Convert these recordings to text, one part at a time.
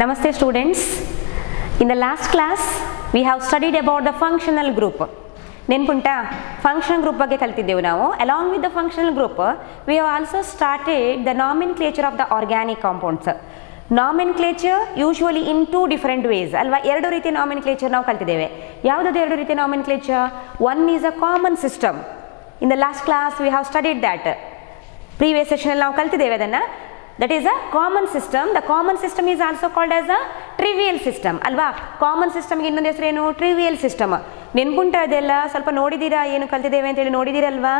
Namaste students. In the last class we have studied about the functional group. Nenpunta functional group ಬಗ್ಗೆ ಕಲಿತಿದ್ದೇವೆ ನಾವು. Along with the functional group we have also started the nomenclature of the organic compounds. Nomenclature usually in two different ways ಅಲ್ವಾ. ಎರಡು ರೀತಿಯ nomenclature ನಾವು ಕಲಿತಿದ್ದೇವೆ. ಯಾವುದದು ಎರಡು ರೀತಿಯ nomenclature? One is a common system. In the last class we have studied that. Previous session ಅಲ್ಲಿ ನಾವು ಕಲಿತಿದ್ದೇವೆ ಅದನ್ನ. That is a common system. The common system is also called as a trivial system ಅಲ್ವಾ. Common ಸಿಸ್ಟಮ್ಗೆ ಇನ್ನೊಂದು ಹೆಸರೇನು? Trivial system. ನೆನ್ಪುಂಟ ಅದೆಲ್ಲ ಸ್ವಲ್ಪ ನೋಡಿದ್ದೀರಾ, ಏನು ಕಲ್ತಿದ್ದೇವೆ ಅಂತೇಳಿ ನೋಡಿದ್ದೀರಲ್ವಾ.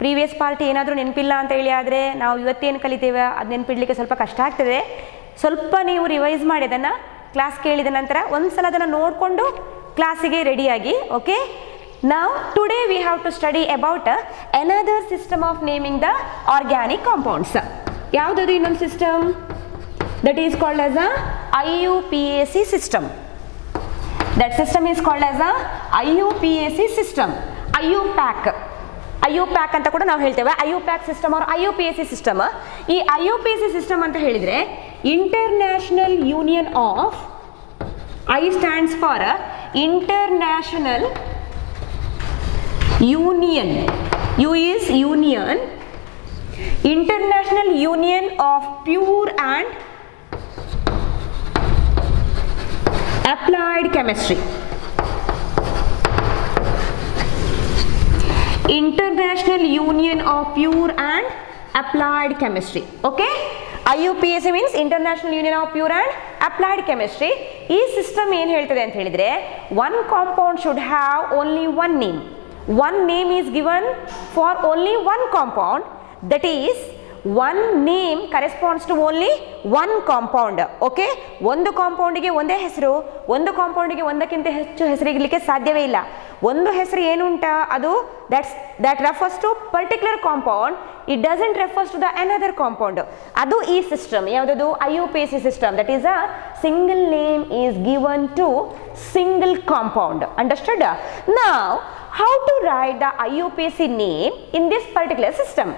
ಪ್ರೀವಿಯಸ್ ಪಾರ್ಟ್ ಏನಾದರೂ ನೆನಪಿಲ್ಲ ಅಂತ ಹೇಳಿ ಆದರೆ ನಾವು ಇವತ್ತೇನು ಕಲಿತೇವೆ ಅದು ನೆನಪಿಡ್ಲಿಕ್ಕೆ ಸ್ವಲ್ಪ ಕಷ್ಟ ಆಗ್ತದೆ. ಸ್ವಲ್ಪ ನೀವು ರಿವೈಸ್ ಮಾಡಿ ಅದನ್ನು ಕ್ಲಾಸ್ ಕೇಳಿದ ನಂತರ ಒಂದು ಸಲ ಅದನ್ನು ನೋಡಿಕೊಂಡು ಕ್ಲಾಸಿಗೆ ರೆಡಿಯಾಗಿ. Okay, now today we have to study about another system of naming the organic compounds. ಯಾವುದದು ಇನ್ನೊಂದು system? that is called as a IUPAC system. That system is called as a IUPAC system. IUPAC ಅಂತ ಕೂಡ ನಾವು ಹೇಳ್ತೇವೆ. IUPAC system or IUPAC system. ಈ IUPAC system ಅಂತ ಹೇಳಿದ್ರೆ international union of, I stands for International Union. U is Union. International Union of Pure and Applied Chemistry. International Union of Pure and Applied Chemistry. Okay, IUPAC means International Union of Pure and Applied Chemistry. ಈ system ಏನು ಹೇಳ್ತದೆ ಅಂತ ಹೇಳಿದ್ರೆ, one compound should have only one name. One name is given for only one compound. That is, one name corresponds to only one compound. Okay, ಒಂದು ಕಾಂಪೌಂಡಿಗೆ ಒಂದೇ ಹೆಸರು, ಒಂದು ಕಾಂಪೌಂಡಿಗೆ ಒಂದಕ್ಕಿಂತ ಹೆಚ್ಚು ಹೆಸರಿಗಲಿಕ್ಕೆ ಸಾಧ್ಯವೇ ಇಲ್ಲ. ಒಂದು ಹೆಸರು ಏನುಂಟ ಅದು that refers to particular compound, it doesn't refers to the another compound. ಅದು ಈ ಸಿಸ್ಟಮ್ ಯಾವುದದು? IUPAC system. That is a single name is given to single compound. Understood? Now how to write the IUPAC name in this particular system?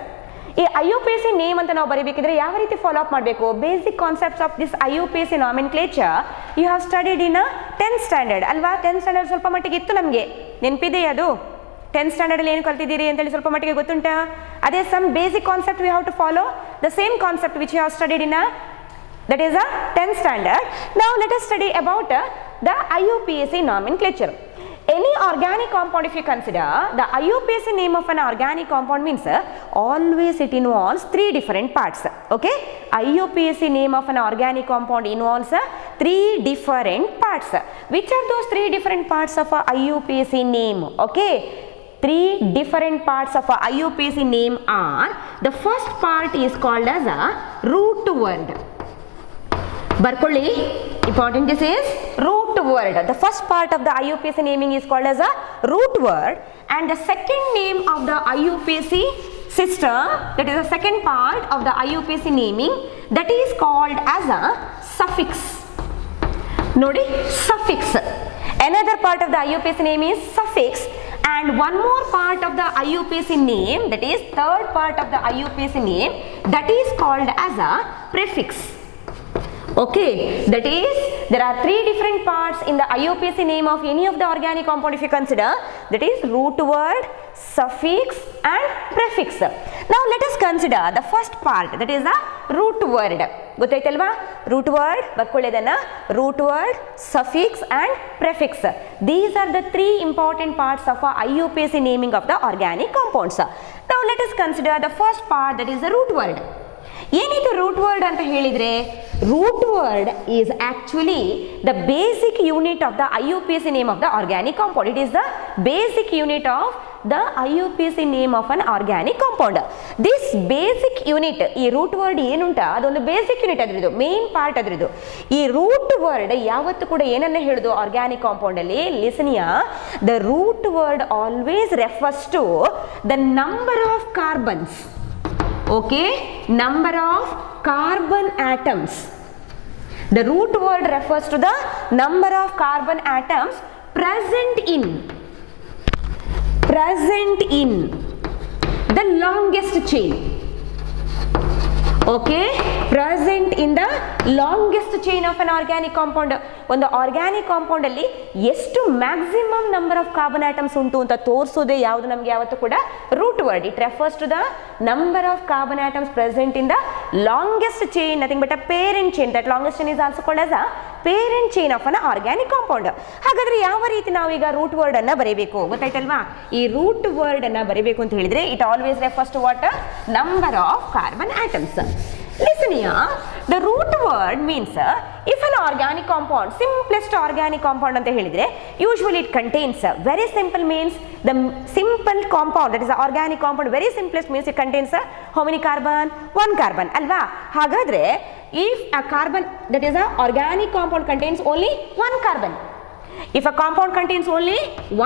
ಈ IUPAC name ಅಂತ ನಾವು ಬರೀಬೇಕಿದ್ರೆ ಯಾವ ರೀತಿ follow up ಮಾಡಬೇಕು? Basic concepts of this IUPAC nomenclature you have studied in 10th standard ಅಲ್ವಾ. 10th standard ಸ್ವಲ್ಪ ಮಟ್ಟಿಗೆ ಇತ್ತು ನಮಗೆ, ನೆನಪಿದೆ ಅದು? 10th ಸ್ಟ್ಯಾಂಡರ್ಡಲ್ಲಿ ಏನು ಕಲ್ತಿದ್ದೀರಿ ಅಂತೇಳಿ ಸ್ವಲ್ಪ ಮಟ್ಟಿಗೆ ಗೊತ್ತುಂಟಾ? ಅದೇ some basic concept we have to follow the same concept which you have studied in that is a 10th standard. Now let us study about the IUPAC nomenclature. Any organic compound, if you consider the IUPAC name of an organic compound means always it involves three different parts. Okay, IUPAC name of an organic compound involves three different parts. Which are those three different parts of a IUPAC name? Okay, three different parts of a IUPAC name are, the first part is called as a root word. Barkolli, important this is root word. The first part of the IUPAC naming is called as a root word, and the second name of the IUPAC system, that is the second part of the IUPAC naming, that is called as a suffix. Nodi, suffix. Another part of the IUPAC name is suffix, and one more part of the IUPAC name, that is third part of the IUPAC name, that is called as a prefix. Okay, that is, there are three different parts in the IUPAC name of any of the organic compound if you consider, that is root word, suffix and prefix. Now let us consider the first part, that is the root word. ಗೊತ್ತಾಯ್ತಲ್ವಾ? Root word ಬರ್ಕೊಳ್ಳೋದನ್ನ root word, suffix and prefix. These are the three important parts of IUPAC naming of the organic compounds. Now let us consider the first part, that is the root word. ಏನಿದು root word ಅಂತ ಹೇಳಿದರೆ, root word is actually the basic unit of the IUPAC name of the organic compound. It is the basic unit of the IUPAC name of an organic compound. This basic unit, ಈ root word ಏನುಂಟ ಅದೊಂದು basic unit ಅದ್ರದ್ದು, main part ಅದ್ರದ್ದು. ಈ root word ಯಾವತ್ತು ಕೂಡ ಏನನ್ನ ಹೇಳುದು ಆರ್ಗ್ಯಾನಿಕ್ ಕಾಂಪೌಂಡ್ ಅಲ್ಲಿ? ಲಿಸನಿಯ, the root word always refers to the number of carbons. Okay, number of carbon atoms. The root word refers to the number of carbon atoms present in the longest chain. Okay present in the longest chain of an organic compound. ಒಂದು organic compound ಅಲ್ಲಿ ಎಷ್ಟು maximum number of carbon atoms ಉಂಟು ಅಂತ ತೋರಿಸೋದೇ ಯಾವುದು ನಮಗೆ ಯಾವತ್ತೂ ಕೂಡ root word. It refers to the number of carbon atoms present in the longest chain, nothing but a parent chain. That longest chain is also called as a parent chain of an organic compound. ಹಾಗಾದ್ರೆ ಯಾವ ರೀತಿ ನಾವೀಗ root word ಅನ್ನ ಬರೀಬೇಕು ಗೊತ್ತಾಯ್ತಲ್ವಾ? ಈ root word ಅನ್ನ ಬರೀಬೇಕು ಅಂತ ಹೇಳಿದ್ರೆ it always refers to what? Number of carbon atoms. Listen here, the root word means if an organic compound, simplest organic compound anta helidre, usually it contains, very simple means the simple compound, that is the organic compound, very simplest means it contains how many carbon? 1 carbon alva. Hagadre if a carbon, that is a organic compound contains only 1 carbon, if a compound contains only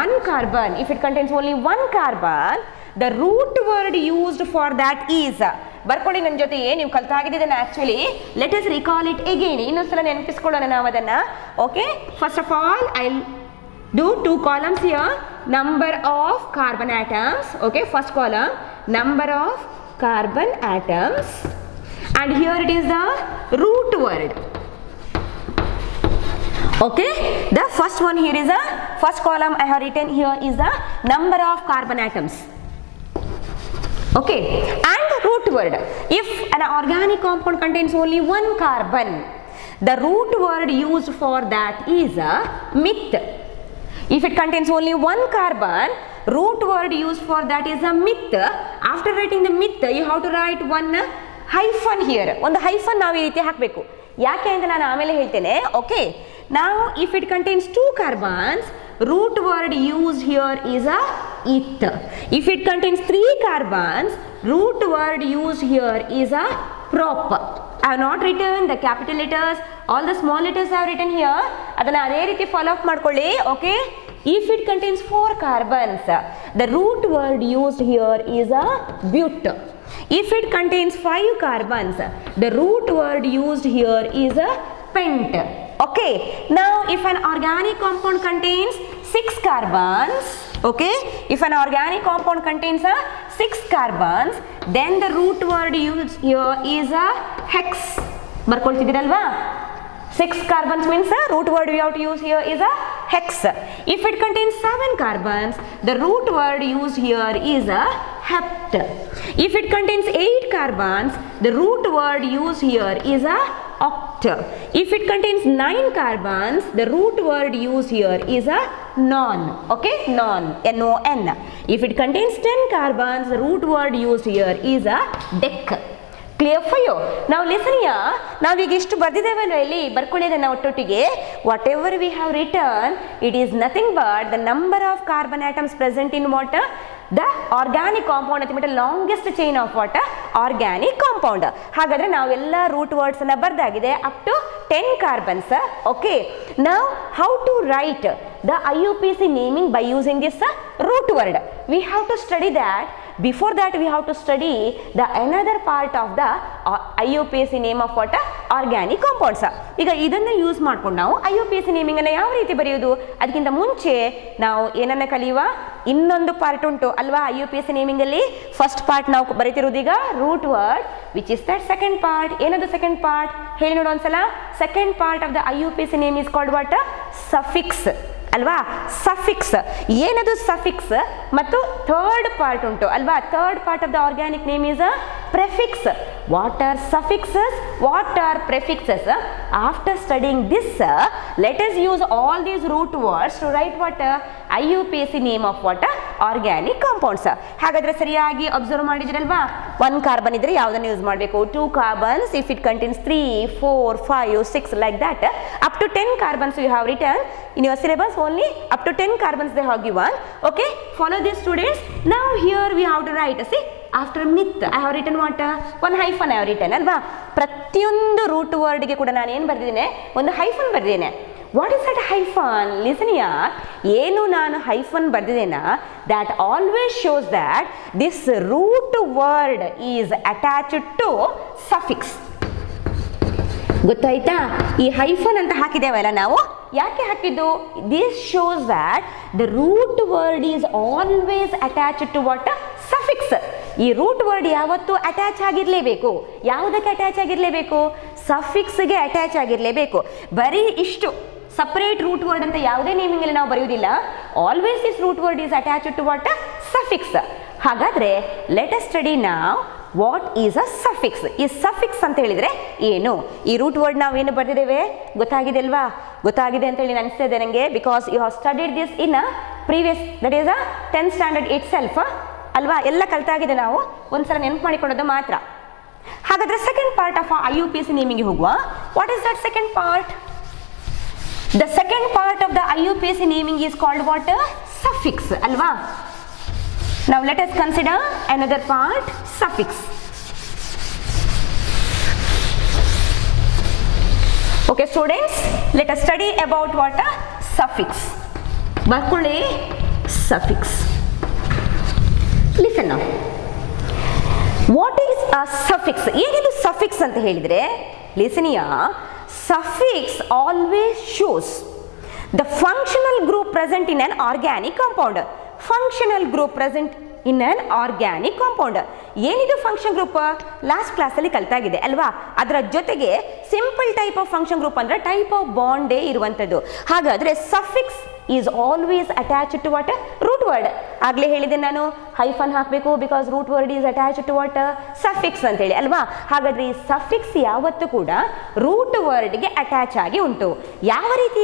1 carbon, if it contains only 1 carbon, the root word used for that is, ಬರ್ಕೊಳ್ಳಿ ನನ್ನ ಜೊತೆ ನೀವು ಕಲ್ತಾಗಿದ್ದನ್ನ. Actually let us recall it again, ಇನ್ನೊಂದ್ಸಲ ನೆನಪಿಸ್ಕೊಳ್ಳೋಣ ನಾವು ಅದನ್ನ. Okay, first of all I do 2 columns here, number of carbon atoms. Okay, first column number of carbon atoms, and here it is the root word. Okay, the first one here is a first column I have written here is the number of carbon atoms. Okay, and root word. If an organic compound contains only 1 carbon, the root word used for that is a myth. If it contains only 1 carbon, root word used for that is a myth. After writing the myth, you have to write one hyphen here. ಒಂದು hyphen ನಾವು ಈ ರೀತಿ ಹಾಕಬೇಕು. ಯಾಕೆ ಅಂತ ನಾನು ಆಮೇಲೆ ಹೇಳ್ತೇನೆ. Okay, now if it contains 2 carbons, root word used here is a it. If it contains 3 carbons, root word used here is a prop. I have not written the capital letters, all the small letters I have written here. ಅದನ್ನ ಅದೇ ರೀತಿ follow up ಮಾಡ್ಕೊಳ್ಳಿ. Okay, if it contains 4 carbons, the root word used here is a but. If it contains 5 carbons, the root word used here is a pent. Okay, now if an organic compound contains 6 carbons, okay, if an organic compound contains 6 carbons, then the root word used here is a hex. ಬರ್ಕೊಳ್ತಿದ್ದೀರಲ್ವಾ? 6 carbons means root word we have to use here is a hex. If it contains 7 carbons, the root word used here is a hept. If it contains 8 carbons, the root word used here is a oct. If it contains 9 carbons, the root word used here is a non. Okay, non, non. If it contains 10 carbons, the root word used here is a dec. Clear for you? Now listen here, ನಾವೀಗ ಇಷ್ಟು ಬರ್ದಿದ್ದೇವಲ್ಲ ಇಲ್ಲಿ, ಬರ್ಕೊಳ್ಳಿದ್ದೇನೆ ನಾವು ಒಟ್ಟೊಟ್ಟಿಗೆ. Whatever we have written, it is nothing but the number of carbon atoms present in what? The organic compound, at the longest chain of what? Organic compound. ಹಾಗಾದ್ರೆ ನಾವೆಲ್ಲ root words ಅನ್ನ ಬರ್ದಾಗಿದೆ up to 10 carbons. Okay, now how to write the IUPAC naming by using this root word? We have to study that. Before that we have to study the another part of the IUPAC name of what? Organic compounds. ಈಗ ಇದನ್ನ use ಮಾಡ್ಕೊಂಡು ನಾವು IUPAC naming ಅನ್ನು ಯಾವ ರೀತಿ ಬರೆಯೋದು, ಅದಕ್ಕಿಂತ ಮುಂಚೆ ನಾವು ಏನನ್ನ ಕಲಿಯುವ ಇನ್ನೊಂದು ಪಾರ್ಟ್ ಉಂಟು ಅಲ್ವಾ IUPAC ನೇಮಿಂಗ್ ಅಲ್ಲಿ. ಫಸ್ಟ್ ಪಾರ್ಟ್ ನಾವು ಬರೀತಿರೋದೀಗ root word, which is that second part. ಏನದು ಸೆಕೆಂಡ್ ಪಾರ್ಟ್ ಹೇಳಿ ನೋಡು ಒಂದ್ಸಲ. Second part of the IUPAC name is called what? Suffix ಅಲ್ವಾ? ಸಫಿಕ್ಸ್. ಏನದು ಸಫಿಕ್ಸ್? ಮತ್ತು ಥರ್ಡ್ ಪಾರ್ಟ್ ಉಂಟು ಅಲ್ವಾ? Third part of the organic name is a prefix. What are suffixes, what are prefixes? After studying this, let us use all these root words to write what? IUPAC name of what? Organic compounds. ಹಾಗಾದ್ರೆ ಸರಿಯಾಗಿ observe ಮಾಡಿದ್ರಲ್ವಾ? 1 carbon ಇದ್ರೆ ಯಾವುದನ್ನು use ಮಾಡಬೇಕು? 2 carbons if it contains 3, 4, 5, 6 like that. Up to 10 carbons you have written in your syllabus, only up to 10 carbons they have given. Okay, follow this students. Now here we have to write, see, after myth I have written what? One hyphen I have written ಅಲ್ವಾ? ಪ್ರತಿಯೊಂದು root ವರ್ಡ್ಗೆ ಕೂಡ ನಾನು ಏನು ಬರೆದಿದ್ದೇನೆ? ಒಂದು hyphen ಬರೆದಿದ್ದೇನೆ. What is that hyphen? Listen here, ಏನು ನಾನು hyphen ಬರೆದಿದ್ದೇನ, that always shows that this root word is attached to suffix. ಗೊತ್ತಾಯ್ತಾ? ಈ ಹೈಫನ್ ಅಂತ ಹಾಕಿದ್ದೇವಲ್ಲ ನಾವು, ಯಾಕೆ ಹಾಕಿದ್ದು? This shows that the root word is always attached to what? Suffix. ಈ root word ಯಾವತ್ತೂ ಅಟ್ಯಾಚ್ ಆಗಿರಲೇಬೇಕು. ಯಾವುದಕ್ಕೆ ಅಟ್ಯಾಚ್ ಆಗಿರಲೇಬೇಕು? ಸಫಿಕ್ಸ್ಗೆ ಅಟ್ಯಾಚ್ ಆಗಿರಲೇಬೇಕು. ಬರೀ ಇಷ್ಟು ಸಪರೇಟ್ ರೂಟ್ ವರ್ಡ್ ಅಂತ ಯಾವುದೇ ನೇಮಿಂಗ್ ಅಲ್ಲಿ ನಾವು ಬರೆಯುವುದಿಲ್ಲ. Always this root word is attached to what? Suffix. ಹಾಗಾದ್ರೆ ಲೆಟ್ ಅಸ್ ಸ್ಟಡಿ ನಾವ್ ವಾಟ್ ಈಸ್ ಅ ಸಫಿಕ್ಸ್. ಈ ಸಫಿಕ್ಸ್ ಅಂತ ಹೇಳಿದ್ರೆ ಏನು? ಈ ರೂಟ್ ವರ್ಡ್ ನಾವೇನು ಬರೆದಿದ್ದೇವೆ ಗೊತ್ತಾಗಿದೆ ಅಲ್ವಾ? ಗೊತ್ತಾಗಿದೆ ಅಂತ ಹೇಳಿ ಅನಿಸ್ತಿದೆ ನನಗೆ, because you have studied this in a previous, that is a 10th standard itself ಅಲ್ವಾ? ಎಲ್ಲ ಕಲ್ತಾಗಿದೆ, ನಾವು ಒಂದ್ಸಲ ನೆನಪು ಮಾಡಿಕೊಳ್ಳೋದು ಮಾತ್ರ. ಹಾಗಾದ್ರೆ second part of IUPAC naming ಹೋಗುವ. What is that second part? The second part of the IUPAC naming is called what? Suffix, alva. Now let us consider another part, suffix. Okay students, let us study about what a suffix. Barkole suffix. Listen now. What is a suffix? Yenidu suffix anta helidre? Listen here. Suffix always shows the functional group present in an organic compound. Functional group present in an organic compound. ಏನಿದು function group? Last ಕ್ಲಾಸಲ್ಲಿ ಕಲ್ತಾಗಿದೆ ಅಲ್ವಾ? ಅದರ ಜೊತೆಗೆ simple type of function group ಅಂದ್ರೆ type of ಬಾಂಡೇ ಇರುವಂಥದ್ದು. ಹಾಗಾದ್ರೆ suffix is always attached to what? Root word. ಆಗ್ಲೇ ಹೇಳಿದೆ ನಾನು, ಹೈಫನ್ ಹಾಕಬೇಕು because root word is attached to what? Suffix ಅಂತ ಹೇಳಿ ಅಲ್ವಾ? ಹಾಗಾದ್ರೆ ಈ ಸಫಿಕ್ಸ್ ಯಾವತ್ತೂ ಕೂಡ ರೂಟ್ ವರ್ಡ್ಗೆ ಅಟ್ಯಾಚ್ ಆಗಿ ಉಂಟು. ಯಾವ ರೀತಿ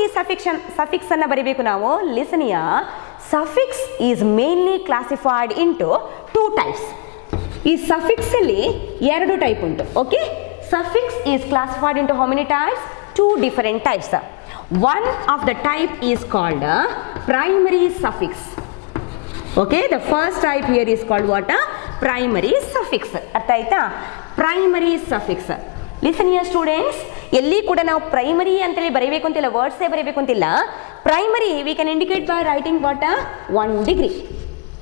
ಸಫಿಕ್ಸ್ ಅನ್ನ ಬರೀಬೇಕು ನಾವು? ಲಿಸನಿಯ. Suffix is mainly classified into 2 types. ಈ ಸಫಿಕ್ಸ್ ಅಲ್ಲಿ 2 ಟೈಪ್ ಉಂಟು. Okay, suffix is classified into how many types? 2 different types. One of the type is called a primary suffix. Okay, the first type here is called what? A primary suffix. ಅರ್ಥ ಆಯ್ತಾ? Primary suffix. Listen here students, ಎಲ್ಲಿ ಕೂಡ ನಾವು primary ಅಂತೇಳಿ ಬರೀಬೇಕು ಅಂತಿಲ್ಲ, ವರ್ಡ್ಸೇ ಬರೀಬೇಕು ಅಂತಿಲ್ಲ. Primary we can indicate by writing what? 1 degree.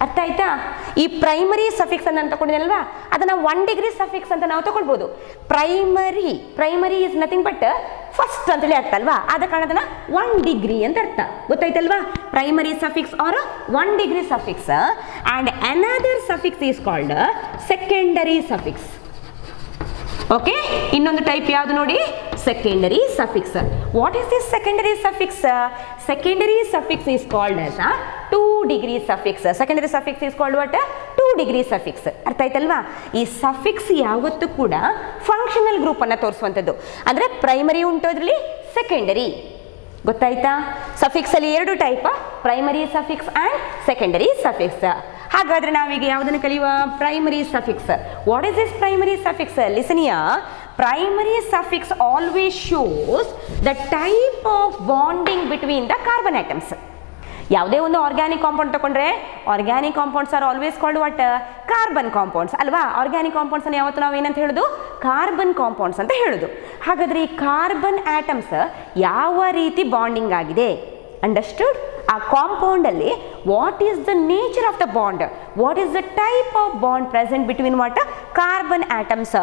ಅರ್ಥ ಆಯ್ತಾ? ಈ ಪ್ರೈಮರಿ ಸಫಿಕ್ಸ್ ಅನ್ನು ತಗೊಂಡಿದ್ದಲ್ವಾ, ಅದನ್ನ 1 degree ಸಫಿಕ್ಸ್ ಅಂತ ನಾವು ತಗೊಳ್ಬಹುದು. Primary is nothing but first ಅಂತೇಳಿ ಅರ್ಥ ಅಲ್ವಾ? ಆದ ಕಾರಣ ಅದನ್ನ 1 degree ಅಂತ ಅರ್ಥ. ಗೊತ್ತಾಯ್ತಲ್ವಾ? Primary suffix or 1 degree suffix. And another suffix is called secondary suffix. Okay, ಇನ್ನೊಂದು ಟೈಪ್ ಯಾವುದು ನೋಡಿ? Secondary suffix. What is this secondary suffix? Secondary suffix is called as a 2 degree suffix. Secondary suffix is called what? 2 degree suffix. ಅರ್ಥ ಆಯ್ತಲ್ವಾ? ಈ suffix ಯಾವತ್ತೂ ಕೂಡ functional group ಅನ್ನ ತೋರಿಸುವಂಥದ್ದು. ಅಂದ್ರೆ ಪ್ರೈಮರಿ ಉಂಟು, ಅದರಲ್ಲಿ ಸೆಕೆಂಡರಿ. ಗೊತ್ತಾಯ್ತಾ? ಸಫಿಕ್ಸ್ ಅಲ್ಲಿ 2 type, primary suffix and secondary suffix. ಹಾಗಾದ್ರೆ ನಾವೀಗ ಯಾವುದನ್ನು ಕಲಿಯುವ? Primary suffix. What is this primary suffix? Listen here. Primary suffix always shows the type of bonding between the carbon atoms. ಯಾವುದೇ ಒಂದು ಆರ್ಗ್ಯಾನಿಕ್ ಕಾಂಪೌಂಡ್ ತಗೊಂಡ್ರೆ, organic compounds are always called what? Carbon compounds ಅಲ್ವಾ? Organic compounds ಅನ್ನು ಯಾವತ್ತು ನಾವು ಏನಂತ ಹೇಳೋದು? Carbon compounds ಅಂತ ಹೇಳೋದು. ಹಾಗಾದ್ರೆ ಈ ಕಾರ್ಬನ್ ಆಟಮ್ಸ್ ಯಾವ ರೀತಿ ಬಾಂಡಿಂಗ್ ಆಗಿದೆ? ಅಂಡರ್ಸ್ಟುಡ್? ಆ ಕಾಂಪೌಂಡ್ ಅಲ್ಲಿ what is the nature of the bond, what is the type of bond present between what? Carbon atoms.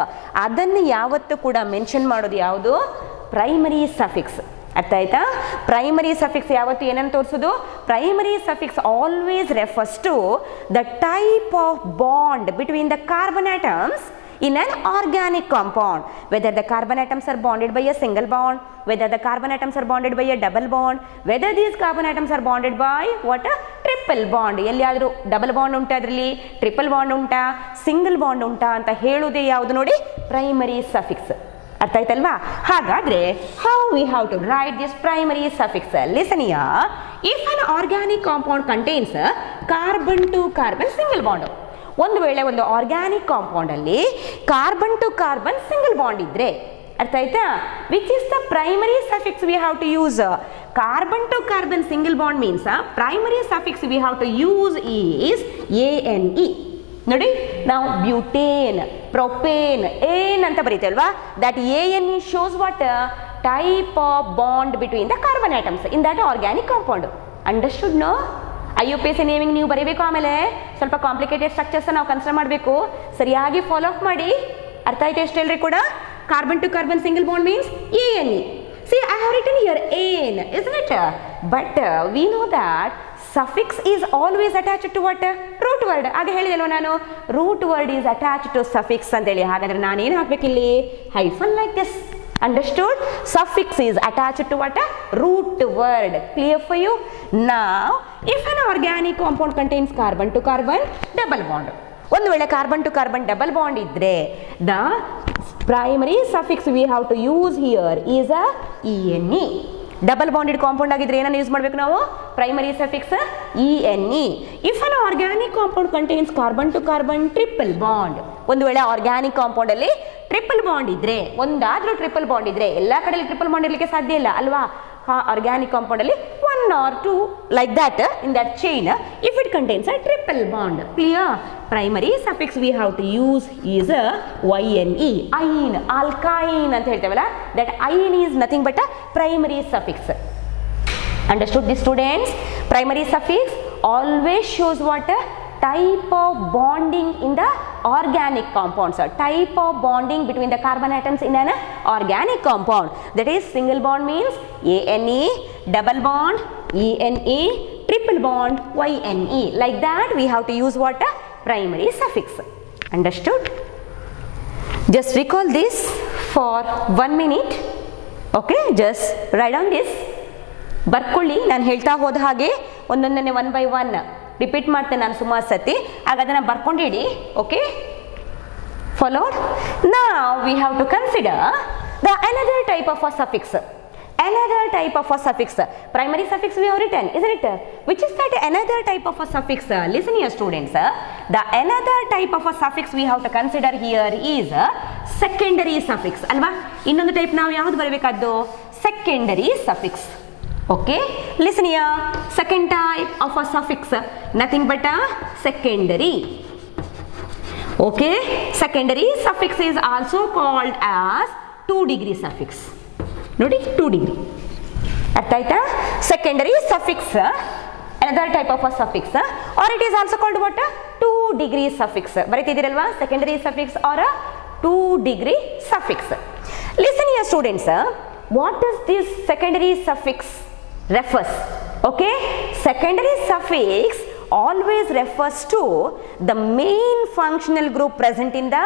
ಅದನ್ನು ಯಾವತ್ತೂ ಕೂಡ ಮೆನ್ಷನ್ ಮಾಡೋದು ಯಾವುದು? Primary suffix. ಅರ್ಥ ಆಯ್ತಾ? ಪ್ರೈಮರಿ ಸಫಿಕ್ಸ್ ಯಾವತ್ತು ಏನನ್ನು ತೋರಿಸೋದು? Primary suffix always refers to the type of bond between the carbon atoms in an organic compound, whether the carbon atoms are bonded by a single bond, whether the carbon atoms are bonded by a double bond, whether these carbon atoms are bonded by what? A triple bond. ಎಲ್ಲಿಯಾದರೂ double bond ಉಂಟಾ, ಅದರಲ್ಲಿ triple bond ಉಂಟಾ, single bond ಉಂಟಾ ಅಂತ ಹೇಳುವುದೇ ಯಾವುದು ನೋಡಿ? Primary suffix. ಅರ್ಥ ಆಯ್ತಲ್ವಾ? ಹಾಗಾದ್ರೆ how we have to write this primary suffix? Listen here. If an organic compound contains a carbon to carbon single bond, ಒಂದು ವೇಳೆ ಒಂದು ಆರ್ಗ್ಯಾನಿಕ್ ಕಾಂಪೌಂಡ್ ಅಲ್ಲಿ carbon to carbon single bond ಇದ್ರೆ, ಅರ್ಥ ಆಯ್ತಾ? Which is the primary suffix we have to use? Carbon to carbon single bond means primary suffix we have to use is ANE. ನೋಡಿ, ನಾವು butane, propane, ಏನ್ ಅಂತ ಬರೀತೇವಲ್ವಾ? That ANE shows what? Type of bond between the carbon atoms in that organic compound. Understood? No? IUPAC naming ನೀವು ಬರೀಬೇಕು, ಆಮೇಲೆ ಸ್ವಲ್ಪ complicated structures ನಾವು ಕನ್ಸಿಡರ್ ಮಾಡಬೇಕು. ಸರಿಯಾಗಿ ಫಾಲೋ ಅಪ್ ಮಾಡಿ. ಅರ್ಥ ಆಯ್ತು ಎಷ್ಟೆಲ್ಲರಿ ಕೂಡ? Carbon to carbon single bond means ANE. See, I have written here AN, isn't it? But we know that suffix is always attached to what? Root word. ಆಗ ಹೇಳಿದಲ್ವ ನಾನು root word is attached to suffix ಅಂತೇಳಿ. ಹಾಗಾದ್ರೆ ನಾನೇನು ಹಾಕಬೇಕಿಲ್ಲಿ? hyphen like this. Understood? Suffix is attached to what? Root word. Clear for you? Now, if an organic compound contains carbon to carbon double bond, ಒಂದು ವೇಳೆ carbon to carbon double bond ಇದ್ರೆ the primary suffix we have to use here is a ENE. Double bonded compound ಆಗಿದ್ರೆ ಏನನ್ನು use ಮಾಡಬೇಕು ನಾವು? Primary suffix ENE. If an organic compound contains carbon to carbon triple bond, ಒಂದು ವೇಳೆ organic compound ಅಲ್ಲಿ triple bond ಇದ್ರೆ, ಒಂದಾದ್ರೂ triple bond ಇದ್ರೆ, ಎಲ್ಲಾ ಕಡೆ ಟ್ರಿಪಲ್ ಬಾಂಡ್ ಇರಲಿಕ್ಕೆ ಸಾಧ್ಯ ಇಲ್ಲ ಅಲ್ವಾ? ಆರ್ಗ್ಯಾನಿಕ್ ಕಾಂಪೌಂಡ್ ಅಲ್ಲಿ 1 or 2 like that in that chain, if it contains a triple bond. Clear? Primary suffix we have to use is a YNE. Ine, alkyne ಅಂತ ಹೇಳ್ತೇವಲ್ಲ, that ine is nothing but a primary suffix. Understood this students? Primary suffix always shows what? Type of bonding in the organic compounds, type of bonding between the carbon atoms in an organic compound. That is, single bond means ANE, double bond ENE, triple bond YNE. Like that we have to use what? Primary suffix. Understood? Just recall this for 1 minute. Okay, just write down this. ಬರ್ಕೊಳ್ಳಿ, ನಾನು ಹೇಳ್ತಾ ಹೋದ ಹಾಗೆ ಒಂದೊಂದನ್ನೇ 1 by 1 repeat ಮಾಡ್ತೇನೆ ನಾನು ಸುಮಾರು ಸತಿ, ಆಗ ಅದನ್ನು ಬರ್ಕೊಂಡಿಡಿ. Okay, followed. Now we have to consider the another type of a suffix. Another type of a suffix. Primary suffix we have written, isn't it? Which is that another type of a suffix? Listen here students. The another type of a suffix we have to consider here is secondary suffix. ಅಲ್ವಾ? ಇನ್ನೊಂದು type ನಾವು ಯಾವುದು ಬರಬೇಕಾದ್ದು? Secondary suffix. Okay, listen here. Second type of a suffix, nothing but a secondary. Okay, secondary suffix is also called as 2 degree suffix. Nodi, 2 degree. Artha aita? Secondary suffix, another type of a suffix, or it is also called what? 2 degree suffix. Baritidiralva? Secondary suffix or a 2 degree suffix. Listen here students. What does this secondary suffix refers? Okay, secondary suffix always refers to the main functional group present in the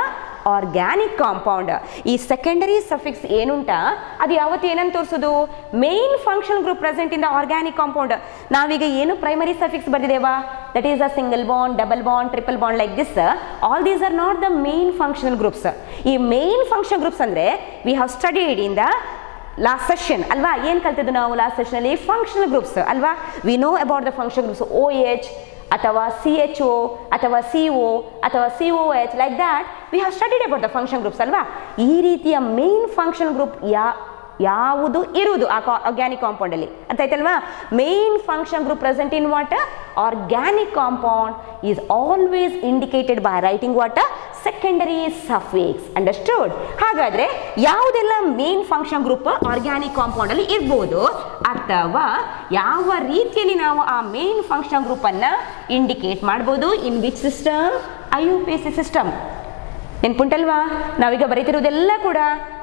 organic compound. ಈ secondary suffix ಏನುಂಟ ಅದು ಯಾವತ್ತು ಏನಂತ ತೋರಿಸೋದು? main functional group present in the organic compound. ನಾವೀಗ ಏನು primary suffix ಬರ್ದಿದ್ದೇವಾ? that is a single bond, double bond, triple bond like this. all these are not the main functional groups. ಈ main functional groups ಅಂದ್ರೆ we have studied in the last session ಅಲ್ವಾ? ಏನು ಕಲ್ತಿದ್ದು ನಾವು last session ಅಲ್ಲಿ? Functional groups ಅಲ್ವಾ? We know about the functional groups OH ಅಥವಾ CHO ಅಥವಾ CO ಅಥವಾ COH like that we have studied about the function groups ಅಲ್ವಾ? ಈ ರೀತಿಯ ಮೇನ್ ಫಂಕ್ಷನಲ್ ಗ್ರೂಪ್ ಯಾವುದು ಇರುವುದು ಆ ಆರ್ಗ್ಯಾನಿಕ್ ಕಾಂಪೌಂಡ್ ಅಲ್ಲಿ ಅಂತ ಆಯ್ತಲ್ವಾ? Main function group present in what? Organic compound is always indicated by writing what? Secondary suffix. Understood? ಹಾಗಾದ್ರೆ ಯಾವುದೆಲ್ಲ main function group organic compound ಅಲ್ಲಿ ಇರ್ಬೋದು, ಅಥವಾ ಯಾವ ರೀತಿಯಲ್ಲಿ ನಾವು ಆ ಮೇನ್ ಫಂಕ್ಷನ್ ಗ್ರೂಪ್ ಅನ್ನ ಇಂಡಿಕೇಟ್ ಮಾಡಬಹುದು? In which system? IUPAC system. ನೆನ್ಪುಂಟಲ್ವಾ? ನಾವೀಗ ಬರೀತಿರೋದೆಲ್ಲ ಕೂಡ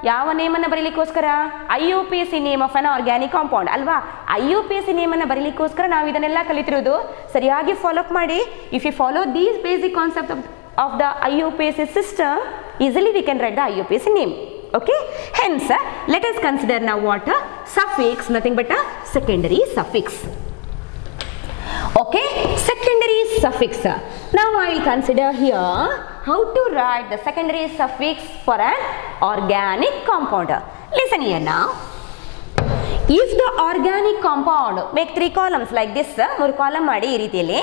ಯಾವ ನೇಮನ್ನು ಬರೀಲಿಕ್ಕೋಸ್ಕರ? IUPAC name of an organic compound ಅಲ್ವಾ? IUPAC ನೇಮನ್ನು ಬರೀಲಿಕ್ಕೋಸ್ಕರ ನಾವು ಇದನ್ನೆಲ್ಲ ಕಲಿತಿರೋದು. ಸರಿಯಾಗಿ ಫಾಲೋ ಅಪ್ ಮಾಡಿ. If you follow these basic concept of the IUPAC system, easily we can write the IUPAC name. Okay, hence let us consider now what? Suffix, nothing but a secondary suffix. Okay, secondary suffix. Now I will consider here how to write the secondary suffix for an organic compound. Listen here now. If the organic compound, make 3 columns like this, 3 column ಮಾಡಿ ಈ ರೀತಿಯಲ್ಲಿ.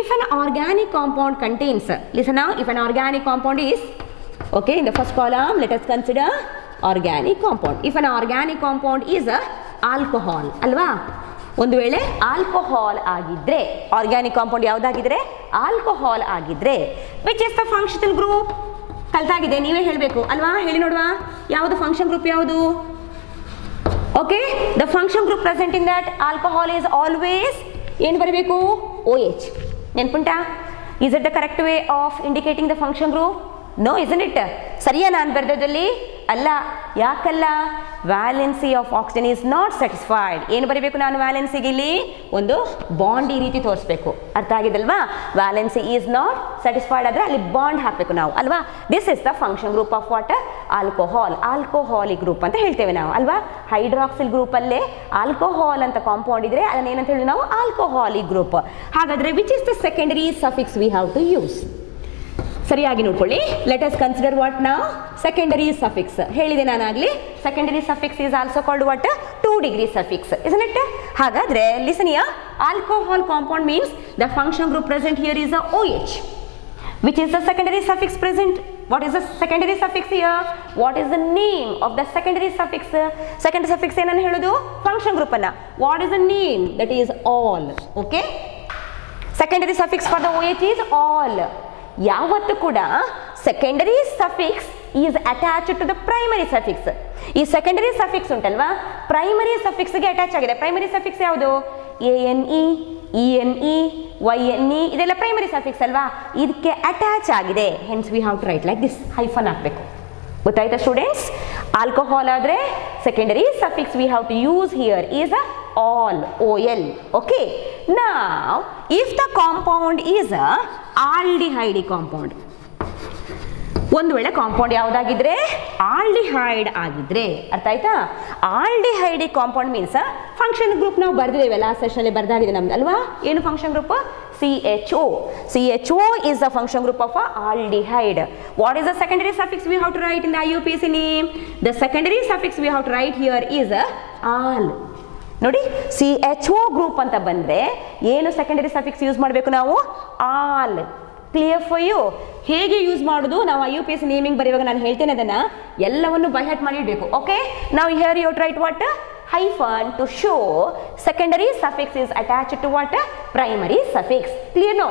If an organic compound contains, listen now, if an organic compound is, okay, in the first column let us consider organic compound. If an organic compound is a alcohol ಅಲ್ವಾ? ಒಂದು ವೇಳೆ alcohol ಆಗಿದ್ರೆ, organic compound ಯಾವುದಾಗಿದ್ರೆ? Alcohol ಆಗಿದ್ರೆ, which is the functional group? ಕಲ್ತಾಗಿದೆ, ನೀವೇ ಹೇಳಬೇಕು ಅಲ್ವಾ? ಹೇಳಿ ನೋಡುವ, ಯಾವುದು ಫಂಕ್ಷನ್ ಗ್ರೂಪ್ ಯಾವುದು? Okay, the function group present in that alcohol is always ಏನು ಬರಬೇಕು? OH. ನೆನ್ಪುಂಟಾ? Is it the correct way of indicating the function group? No, isn't it? ಸರಿಯಾ ನಾನು ಬರೆದಲ್ಲಿ? ಅಲ್ಲ. ಯಾಕಲ್ಲ? Valency of oxygen is not satisfied. ಏನು ಬರೀಬೇಕು ನಾನು ವ್ಯಾಲೆನ್ಸಿಗೆ ಇಲ್ಲಿ ಒಂದು ಬಾಂಡ್ ಈ ರೀತಿ ತೋರಿಸ್ಬೇಕು. ಅರ್ಥ ಆಗಿದಲ್ವಾ? ವ್ಯಾಲೆನ್ಸಿ ಈಸ್ ನಾಟ್ ಸ್ಯಾಟಿಸ್ಫೈಡ್ ಆದರೆ ಅಲ್ಲಿ ಬಾಂಡ್ ಹಾಕಬೇಕು ನಾವು ಅಲ್ವಾ. This is the function group of water alcohol. Alcoholic group ಅಂತ ಹೇಳ್ತೇವೆ ನಾವು ಅಲ್ವಾ. ಹೈಡ್ರಾಕ್ಸಿಲ್ ಗ್ರೂಪ್ ಅಲ್ಲೇ ಆಲ್ಕೋಹಾಲ್ ಅಂತ ಕಾಂಪೌಂಡ್ ಇದ್ರೆ ಅದನ್ನ ಏನಂತ ಹೇಳಿ ನಾವು ಆಲ್ಕೋಹಾಲಿಕ್ ಗ್ರೂಪ್. ಹಾಗಾದ್ರೆ which is the secondary suffix we have to use? ಸರಿಯಾಗಿ ನೋಡ್ಕೊಳ್ಳಿ. ಲೆಟ್ ಅಸ್ ಕನ್ಸಿಡರ್ ವಾಟ್ ನಾವು ಸೆಕೆಂಡರಿ ಸಫಿಕ್ಸ್. ಹೇಳಿದೆ ನಾನಾಗ್ಲಿ, secondary suffix is also called what 2 degree suffix, isn't it? ಹಾಗಾದ್ರೆ listen here, alcohol compound means the function group present here is a OH. Which is the secondary suffix present? What is the secondary suffix here? What is the name of the secondary suffix? Secondary suffix ಏನನ್ನು ಹೇಳೋದು? Function group ಅನ್ನ. What is the name? That is all. Okay? Secondary suffix for the OH is all. ಯಾವತ್ತು ಕೂಡ secondary suffix is attached to the primary suffix. ಈ secondary suffix ಉಂಟಲ್ವಾ, primary ಸಫಿಕ್ಸ್ಗೆ attach ಆಗಿದೆ. Primary suffix ಯಾವುದು? ANE, ENE, YNE ಇದೆಲ್ಲ primary suffix ಅಲ್ವಾ, ಇದಕ್ಕೆ ಅಟ್ಯಾಚ್ ಆಗಿದೆ. Hence we have to write like this, hyphen ಹಾಕಬೇಕು. ಗೊತ್ತಾಯ್ತಾ ಸ್ಟೂಡೆಂಟ್ಸ್? ಆಲ್ಕೋಹಾಲ್ ಆದರೆ secondary suffix we have to use here is a all, OL. Okay, now if the compound is a aldehyde compound, ಒಂದು ವೇಳೆ compound ಯಾವುದಾಗಿದ್ರೆ aldehyde ಆಗಿದ್ರೆ, ಅರ್ಥ ಆಯ್ತಾ? Aldehyde compound means function group ನಾವು ಬರ್ದಿದ್ದೇವೆ, last session ಅಲ್ಲಿ ಬರ್ದಾಗಿದೆ ನಮ್ದು ಅಲ್ವಾ. ಏನು function group? CHO. CHO is the function group of a aldehyde. What is the secondary suffix we have to write in the IUPAC name? The secondary suffix we have to write here is a al. ನೋಡಿ, CHO group ಅಂತ ಬಂದ್ರೆ ಏನು secondary suffix use ಮಾಡಬೇಕು ನಾವು? Al. Clear for you? ಹೇಗೆ use ಮಾಡೋದು ನಾವು IUPAC naming ಬರೆಯುವಾಗ ನಾನು ಹೇಳ್ತೇನೆ, ಅದನ್ನ ಎಲ್ಲವನ್ನು ಬೈ ಹ್ಯಾಟ್ ಮಾಡಿ ಇಡಬೇಕು. ಓಕೆ, ನಾವು here you write what hyphen to show secondary suffix is attached to what? Primary suffix. Clear now?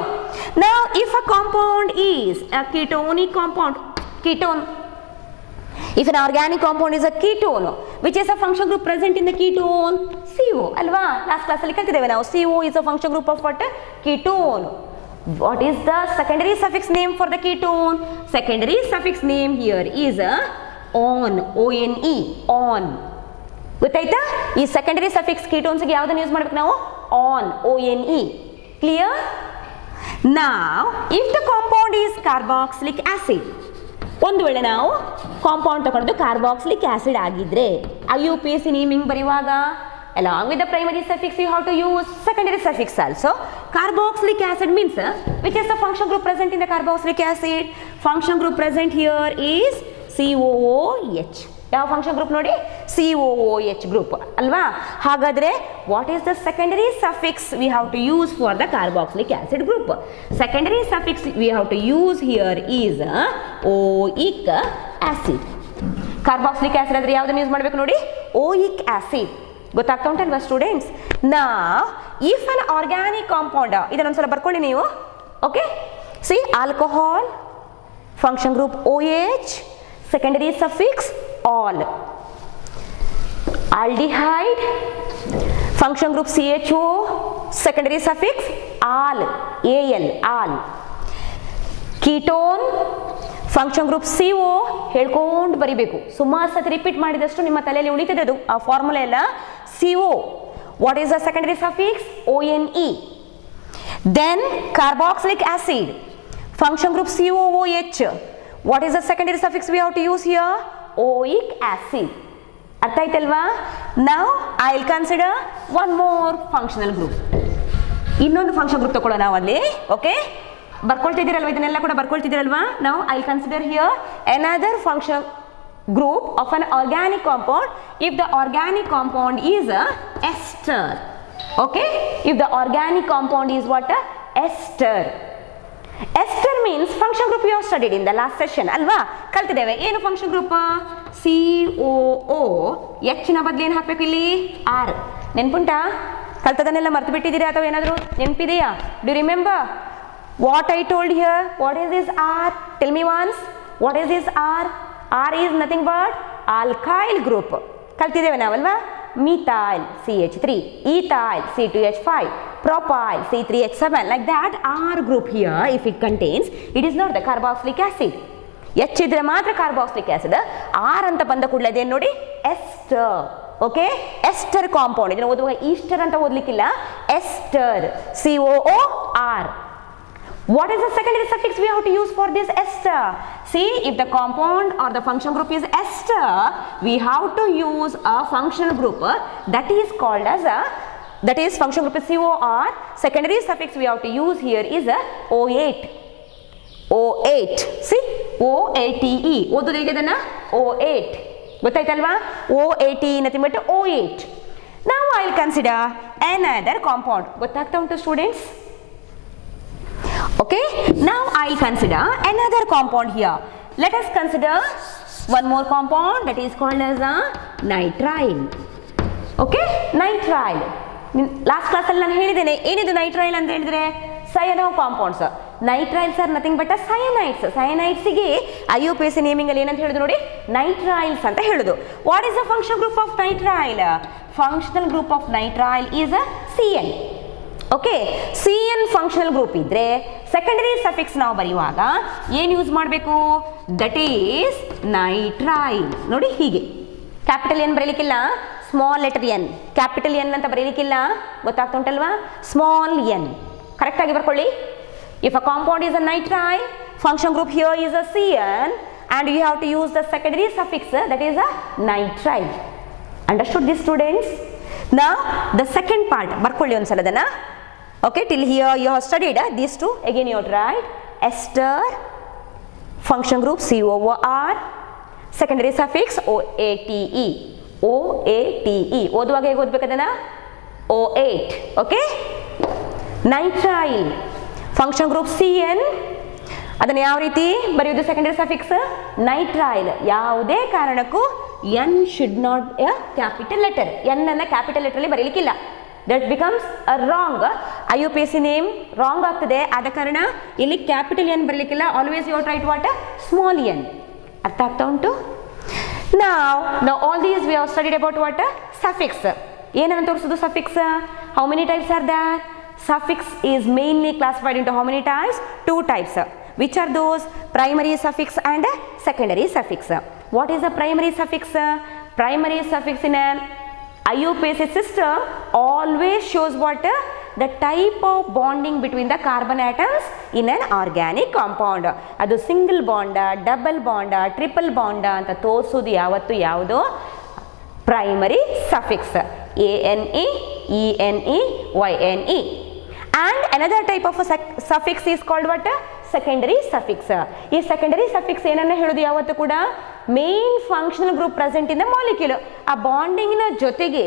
Now if a compound is a ketonic compound, ketone, if an organic compound is a ketone, which is a function group present in the ketone? CO alva. Last class alli kaltideve ನಾವು. CO is a function group of what? Ketone. What is the secondary suffix name for the ketone? Secondary suffix name here is a on, O-N-E, on. ಗೊತ್ತಾಯ್ತಾ? ಈ secondary suffix ಕೀಟೋನ್ಸ್ಗೆ ಯಾವುದನ್ನು use ಮಾಡಬೇಕು ನಾವು? On, ONE. Clear? ನಾವ್ if the compound is carboxylic acid, ಒಂದು ವೇಳೆ ನಾವು compound ತಗೊಂಡು ಕಾರ್ಬಾಕ್ಸಿಲಿಕ್ ಆಸಿಡ್ ಆಗಿದ್ರೆ IUPAC ನೇಮಿಂಗ್ ಬರೆಯುವಾಗ along with the primary suffix you have to use secondary suffix also. Carboxylic acid means which is the function group present in the carboxylic acid? Function group present here is COOH. ಯಾವ function group ನೋಡಿ? COOH group ಅಲ್ವಾ. ಹಾಗಾದ್ರೆ what is the secondary suffix we have to use for the carboxylic acid group? Secondary suffix we have to use here is oic acid. Carboxylic acid ಆದ್ರೆ ಯಾವುದನ್ನು use ಮಾಡಬೇಕು ನೋಡಿ? Oic acid. ಗೊತ್ತಾಗ್ತಾ ಉಂಟಲ್ವಾ students? ನಾ if an organic compound, ಇದನ್ನೊಂದ್ಸಲ ಬರ್ಕೊಳ್ಳಿ ನೀವು. Okay, see alcohol, function group OH, secondary suffix all. Aldehyde, function group CHO, secondary suffix al, AL, al. Ketone, function group CO, ಹೇಳ್ಕೊಂಡು ಬರಿಬೇಕು. ಸುಮಾರು ಸತಿ ರಿಪೀಟ್ ಮಾಡಿದಷ್ಟು ನಿಮ್ಮ ತಲೆಯಲ್ಲಿ ಉಳಿತದೆ ಅದು ಆ ಫಾರ್ಮುಲಾ ಎಲ್ಲ. CO, what is the secondary suffix? ONE. Then carboxylic acid, function group COOH. What is the secondary suffix we have to use here? Oic acid. ಅರ್ಥ ಆಯ್ತಲ್ವಾ? Now I will consider one more functional group. ಇನ್ನೊಂದು function group ತಗೊಳ್ಳೋಣ ನಾವು ಅಲ್ಲಿ. Okay, ಬರ್ಕೊಳ್ತಿದ್ದೀರಲ್ವಾ? ಇದನ್ನೆಲ್ಲ ಕೂಡ ಬರ್ಕೊಳ್ತಿದ್ದೀರಲ್ವಾ? Now I will consider here another function group of an organic compound if the organic compound is a ester. Okay, if the organic compound is what? Ester. Ester means function group you have studied in the last session ಅಲ್ವಾ? ಕಲ್ತಿದ್ದೇವೆ. ಏನು function group? COOH ನ ಬದಲು ಏನು ಹಾಕಬೇಕು ಇಲ್ಲಿ? R. ನೆನ್ಪುಂಟಾ? ಕಲ್ತದನ್ನೆಲ್ಲ ಮರ್ತು ಬಿಟ್ಟಿದ್ದೀರಾ ಅಥವಾ ಏನಾದರೂ ನೆನಪಿದೆಯಾ? Do remember what I told here? What is this R? Tell me once. What is this R? R is nothing but alkyl group. ಕಲ್ತಿದ್ದೇವೆ ನಾವಲ್ವಾ? methyl CH3, ethyl C2H5, propyl C3H7, like that R group here if it contains, it is not the carboxylic acid. H ಇದ್ರೆ ಮಾತ್ರ carboxylic acid. R ಅಂತ ಬಂದ ಕೂಡಲೇ ಅದೇನು ನೋಡಿ ester. Okay, ester compound. ಇದನ್ನು ಓದುವಾಗ ಈಸ್ಟರ್ ಅಂತ ಓದಲಿಕ್ಕಿಲ್ಲ, ester, COOR. What is the secondary suffix we have to use for this ester? See, if the compound or the function group is ester, we have to use a functional group that is called as a, that is function group is COR. Secondary suffix we have to use here is a O8. O8. See, O8E. ಓದೋದು ಹೇಗಿದೆನಾ O8. ಗೊತ್ತಾಯ್ತಲ್ವಾ? O8 nothing but O8. Now I will consider another compound. ಗೊತ್ತಾಗ್ತಾ ಉಂಟು students? Okay, now I will consider another compound here. Let us consider one more compound that is called as a nitrile. Okay, nitrile. Last class ಅಲ್ಲಿ ನಾನು ಹೇಳಿದ್ದೇನೆ ಏನಿದು nitrile ಅಂತ ಹೇಳಿದ್ರೆ cyano compounds. Nitriles are nothing but a cyanides. Cyanides ಗೆ IUPAC naming ಅಲ್ಲಿ ಏನಂತ ಹೇಳಿದ್ರು ನೋಡಿ, nitriles ಅಂತ ಹೇಳುದು. What is the functional group of nitrile? Functional group of nitrile is a CN. Okay, CN functional group ಇದ್ರೆ ಸೆಕೆಂಡರಿ ಸಫಿಕ್ಸ್ ನಾವು ಬರೆಯುವಾಗ ಏನು ಯೂಸ್ ಮಾಡಬೇಕು? That is nitrile. ನೋಡಿ ಹೀಗೆ ಕ್ಯಾಪಿಟಲ್ ಎನ್ ಬರೀಲಿಕ್ಕಿಲ್ಲ, small letter N. Capital N ಅಂತ ಬರೀಲಿಕ್ಕಿಲ್ಲ, ಗೊತ್ತಾಗ್ತಾ ಉಂಟಲ್ವಾ? ಸ್ಮಾಲ್ ಎನ್ ಕರೆಕ್ಟ್ ಆಗಿ ಬರ್ಕೊಳ್ಳಿ. If a compound is a nitrile, function group here is a CN and you have to use the secondary suffix that is a nitrile. Understood this students? Now the second part ಬರ್ಕೊಳ್ಳಿ ಒಂದ್ಸಲದನ್ನ. Okay, till here you have studied these two. Again you have to write ester, function group COOR, secondary suffix OATE. OATE. ಓದುವಾಗ ಹೇಗೆ ಓದಬೇಕದನ್ನ? O8. Okay, nitrile, function group CN. ಅದನ್ನು ಯಾವ ರೀತಿ ಬರೆಯೋದು? Secondary suffix nitrile. ಯಾವುದೇ ಕಾರಣಕ್ಕೂ N should not a capital letter. N ಅನ್ನ capital letter ಅಲ್ಲಿ ಬರೀಲಿಕ್ಕಿಲ್ಲ. That becomes a wrong. IUPAC name wrong ಆಗ್ತದೆ. ಆದ ಕಾರಣ ಇಲ್ಲಿ ಕ್ಯಾಪಿಟಲ್ ಎನ್ ಬರಲಿಕ್ಕಿಲ್ಲ. Always you write what? Small N. ಅರ್ಥ ಆಗ್ತಾ ಉಂಟು? Now all these we have studied about what? Suffix. ಏನನ್ನ ತೋರಿಸೋದು suffix? How many types are there? Suffix is mainly classified into how many types? 2 types. Which are those? Primary suffix and secondary suffix. What is a primary suffix? Primary suffix in an IUPAC system always shows what? The type of bonding between the carbon atoms in an organic compound. ಅದು single ಬಾಂಡ, double ಬಾಂಡ, triple ಬಾಂಡ ಅಂತ ತೋರಿಸೋದು ಯಾವತ್ತು ಯಾವುದು? Primary suffix. ANE, ENE, YNE. And another type of a suffix is called what? Secondary suffix. ಈ secondary suffix ಏನನ್ನ ಹೇಳೋದು ಯಾವತ್ತು ಕೂಡ? Main functional group present in the molecule. ಆ ಬಾಂಡಿಂಗ್ನ ಜೊತೆಗೆ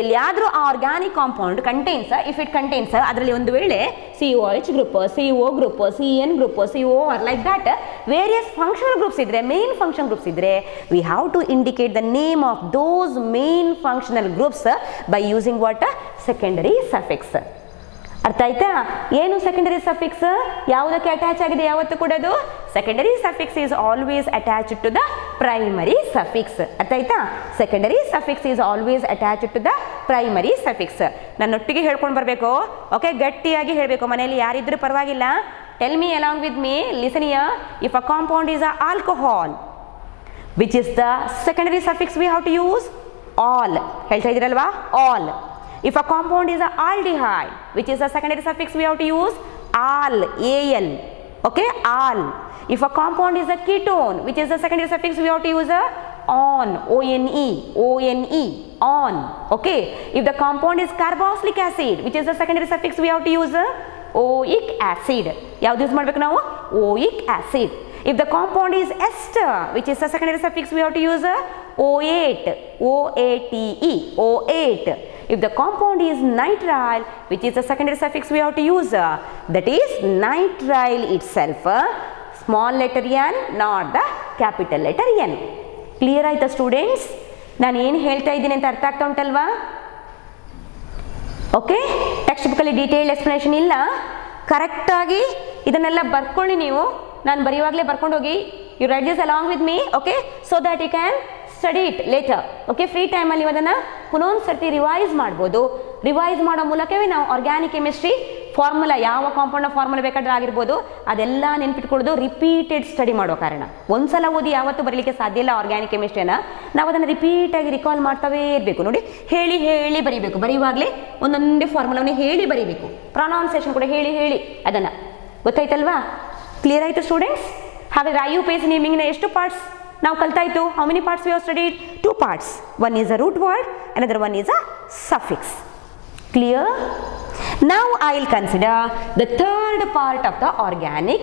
ಎಲ್ಲಿಯಾದರೂ ಆ organic compound contains, if it contains, ಅದರಲ್ಲಿ ಒಂದು ವೇಳೆ COH group, CO group, CN group, COR like that various functional groups ಇದ್ರೆ, ಮೇನ್ ಫಂಕ್ಷನ್ ಗ್ರೂಪ್ಸ್ ಇದ್ರೆ, we have to indicate the name of those main functional groups by using what? Secondary suffix. ಅರ್ಥ ಆಯ್ತಾ? ಏನು secondary suffix? ಯಾವುದಕ್ಕೆ attach ಆಗಿದೆ ಯಾವತ್ತು ಕೂಡ ಅದು? Secondary suffix is always attached to the primary suffix. ಅರ್ಥ ಆಯ್ತಾ? Secondary suffix is always attached to the primary suffix. ನನ್ನೊಟ್ಟಿಗೆ ಹೇಳ್ಕೊಂಡು ಬರಬೇಕು. ಓಕೆ, ಗಟ್ಟಿಯಾಗಿ ಹೇಳಬೇಕು. ಮನೆಯಲ್ಲಿ ಯಾರಿದ್ರೂ ಪರವಾಗಿಲ್ಲ. Tell me along with me. Listen here. If a compound is a alcohol, which is the secondary suffix we have to use? Ol. ಹೇಳ್ತಾ ಇದ್ದೀರಲ್ವಾ? Ol. If a compound is a aldehyde, which is a secondary suffix we have to use? Al. AL. Okay, al. If a compound is a ketone, which is a secondary suffix we have to use? On. ONE. ONE. On. Okay. If the compound is carboxylic acid, which is the secondary suffix we have to use? Oic acid. ಯಾವ್ದು use ಮಾಡಬೇಕು ನಾವು? Oic acid. If the compound is ester, which is the secondary suffix we have to use? O8. OATE. O8. If the compound is nitrile, which is the secondary suffix we have to use? That is nitrile itself. Small letter n, not the capital letter N. Clear ಆಯ್ತಾ students? ನಾನು ಏನು ಹೇಳ್ತಾ ಇದ್ದೀನಿ ಅಂತ ಅರ್ಥ ಆಗ್ತಾ ಉಂಟಲ್ವಾ? Okay, text ಬುಕ್ಕಲ್ಲಿ ಡೀಟೇಲ್ ಎಕ್ಸ್ಪ್ಲನೇಷನ್ ಇಲ್ಲ. ಕರೆಕ್ಟಾಗಿ ಇದನ್ನೆಲ್ಲ ಬರ್ಕೊಳ್ಳಿ ನೀವು. ನಾನು ಬರೆಯುವಾಗಲೇ ಬರ್ಕೊಂಡು ಹೋಗಿ. You write this along with me. Okay, so that you can study it later. Okay, free ಟೈಮಲ್ಲಿ ನೀವು ಅದನ್ನು ಪುನೊಂದು ಸರ್ತಿ ರಿವೈಸ್ ಮಾಡ್ಬೋದು. ರಿವೈಸ್ ಮಾಡೋ ಮೂಲಕವೇ ನಾವು ಆರ್ಗ್ಯಾನಿಕ್ ಕೆಮಿಸ್ಟ್ರಿ ಫಾರ್ಮುಲಾ, ಯಾವ ಕಾಂಪೌಂಡ್ನ ಫಾರ್ಮುಲಾ ಬೇಕಾದ್ರೆ ಆಗಿರ್ಬೋದು, ಅದೆಲ್ಲ ನೆನ್ಪಿಟ್ಕೊಳ್ಳೋದು ರಿಪೀಟೆಡ್ ಸ್ಟಡಿ ಮಾಡೋ ಕಾರಣ. ಒಂದ್ಸಲ ಓದಿ ಯಾವತ್ತೂ ಬರಲಿಕ್ಕೆ ಸಾಧ್ಯ ಇಲ್ಲ ಆರ್ಗ್ಯಾನಿಕ್ ಕೆಮಿಸ್ಟ್ರಿನ. ನಾವು ಅದನ್ನು ರಿಪೀಟಾಗಿ ರಿಕಾಲ್ ಮಾಡ್ತಾವೇ ಇರಬೇಕು. ನೋಡಿ, ಹೇಳಿ ಹೇಳಿ ಬರೀಬೇಕು. ಬರೆಯುವಾಗಲೇ ಒಂದೊಂದೇ ಫಾರ್ಮುಲಾವನ್ನು ಹೇಳಿ ಬರೀಬೇಕು. ಪ್ರೊನೌನ್ಸಿಯೇಷನ್ ಕೂಡ ಹೇಳಿ ಹೇಳಿ ಅದನ್ನು. ಗೊತ್ತಾಯ್ತಲ್ವಾ? ಕ್ಲಿಯರ್ ಆಯಿತು ಸ್ಟೂಡೆಂಟ್ಸ್? ಹಾಗಾದರೆ IUPAC ನೇಮಿಂಗ್ನ ಎಷ್ಟು ಪಾರ್ಟ್ಸ್ ನಾವು ಕಲ್ತಾಯಿತು? How many parts we have studied? 2 parts. One is a root word, another one is a suffix. Clear? Now I will consider the third part of the organic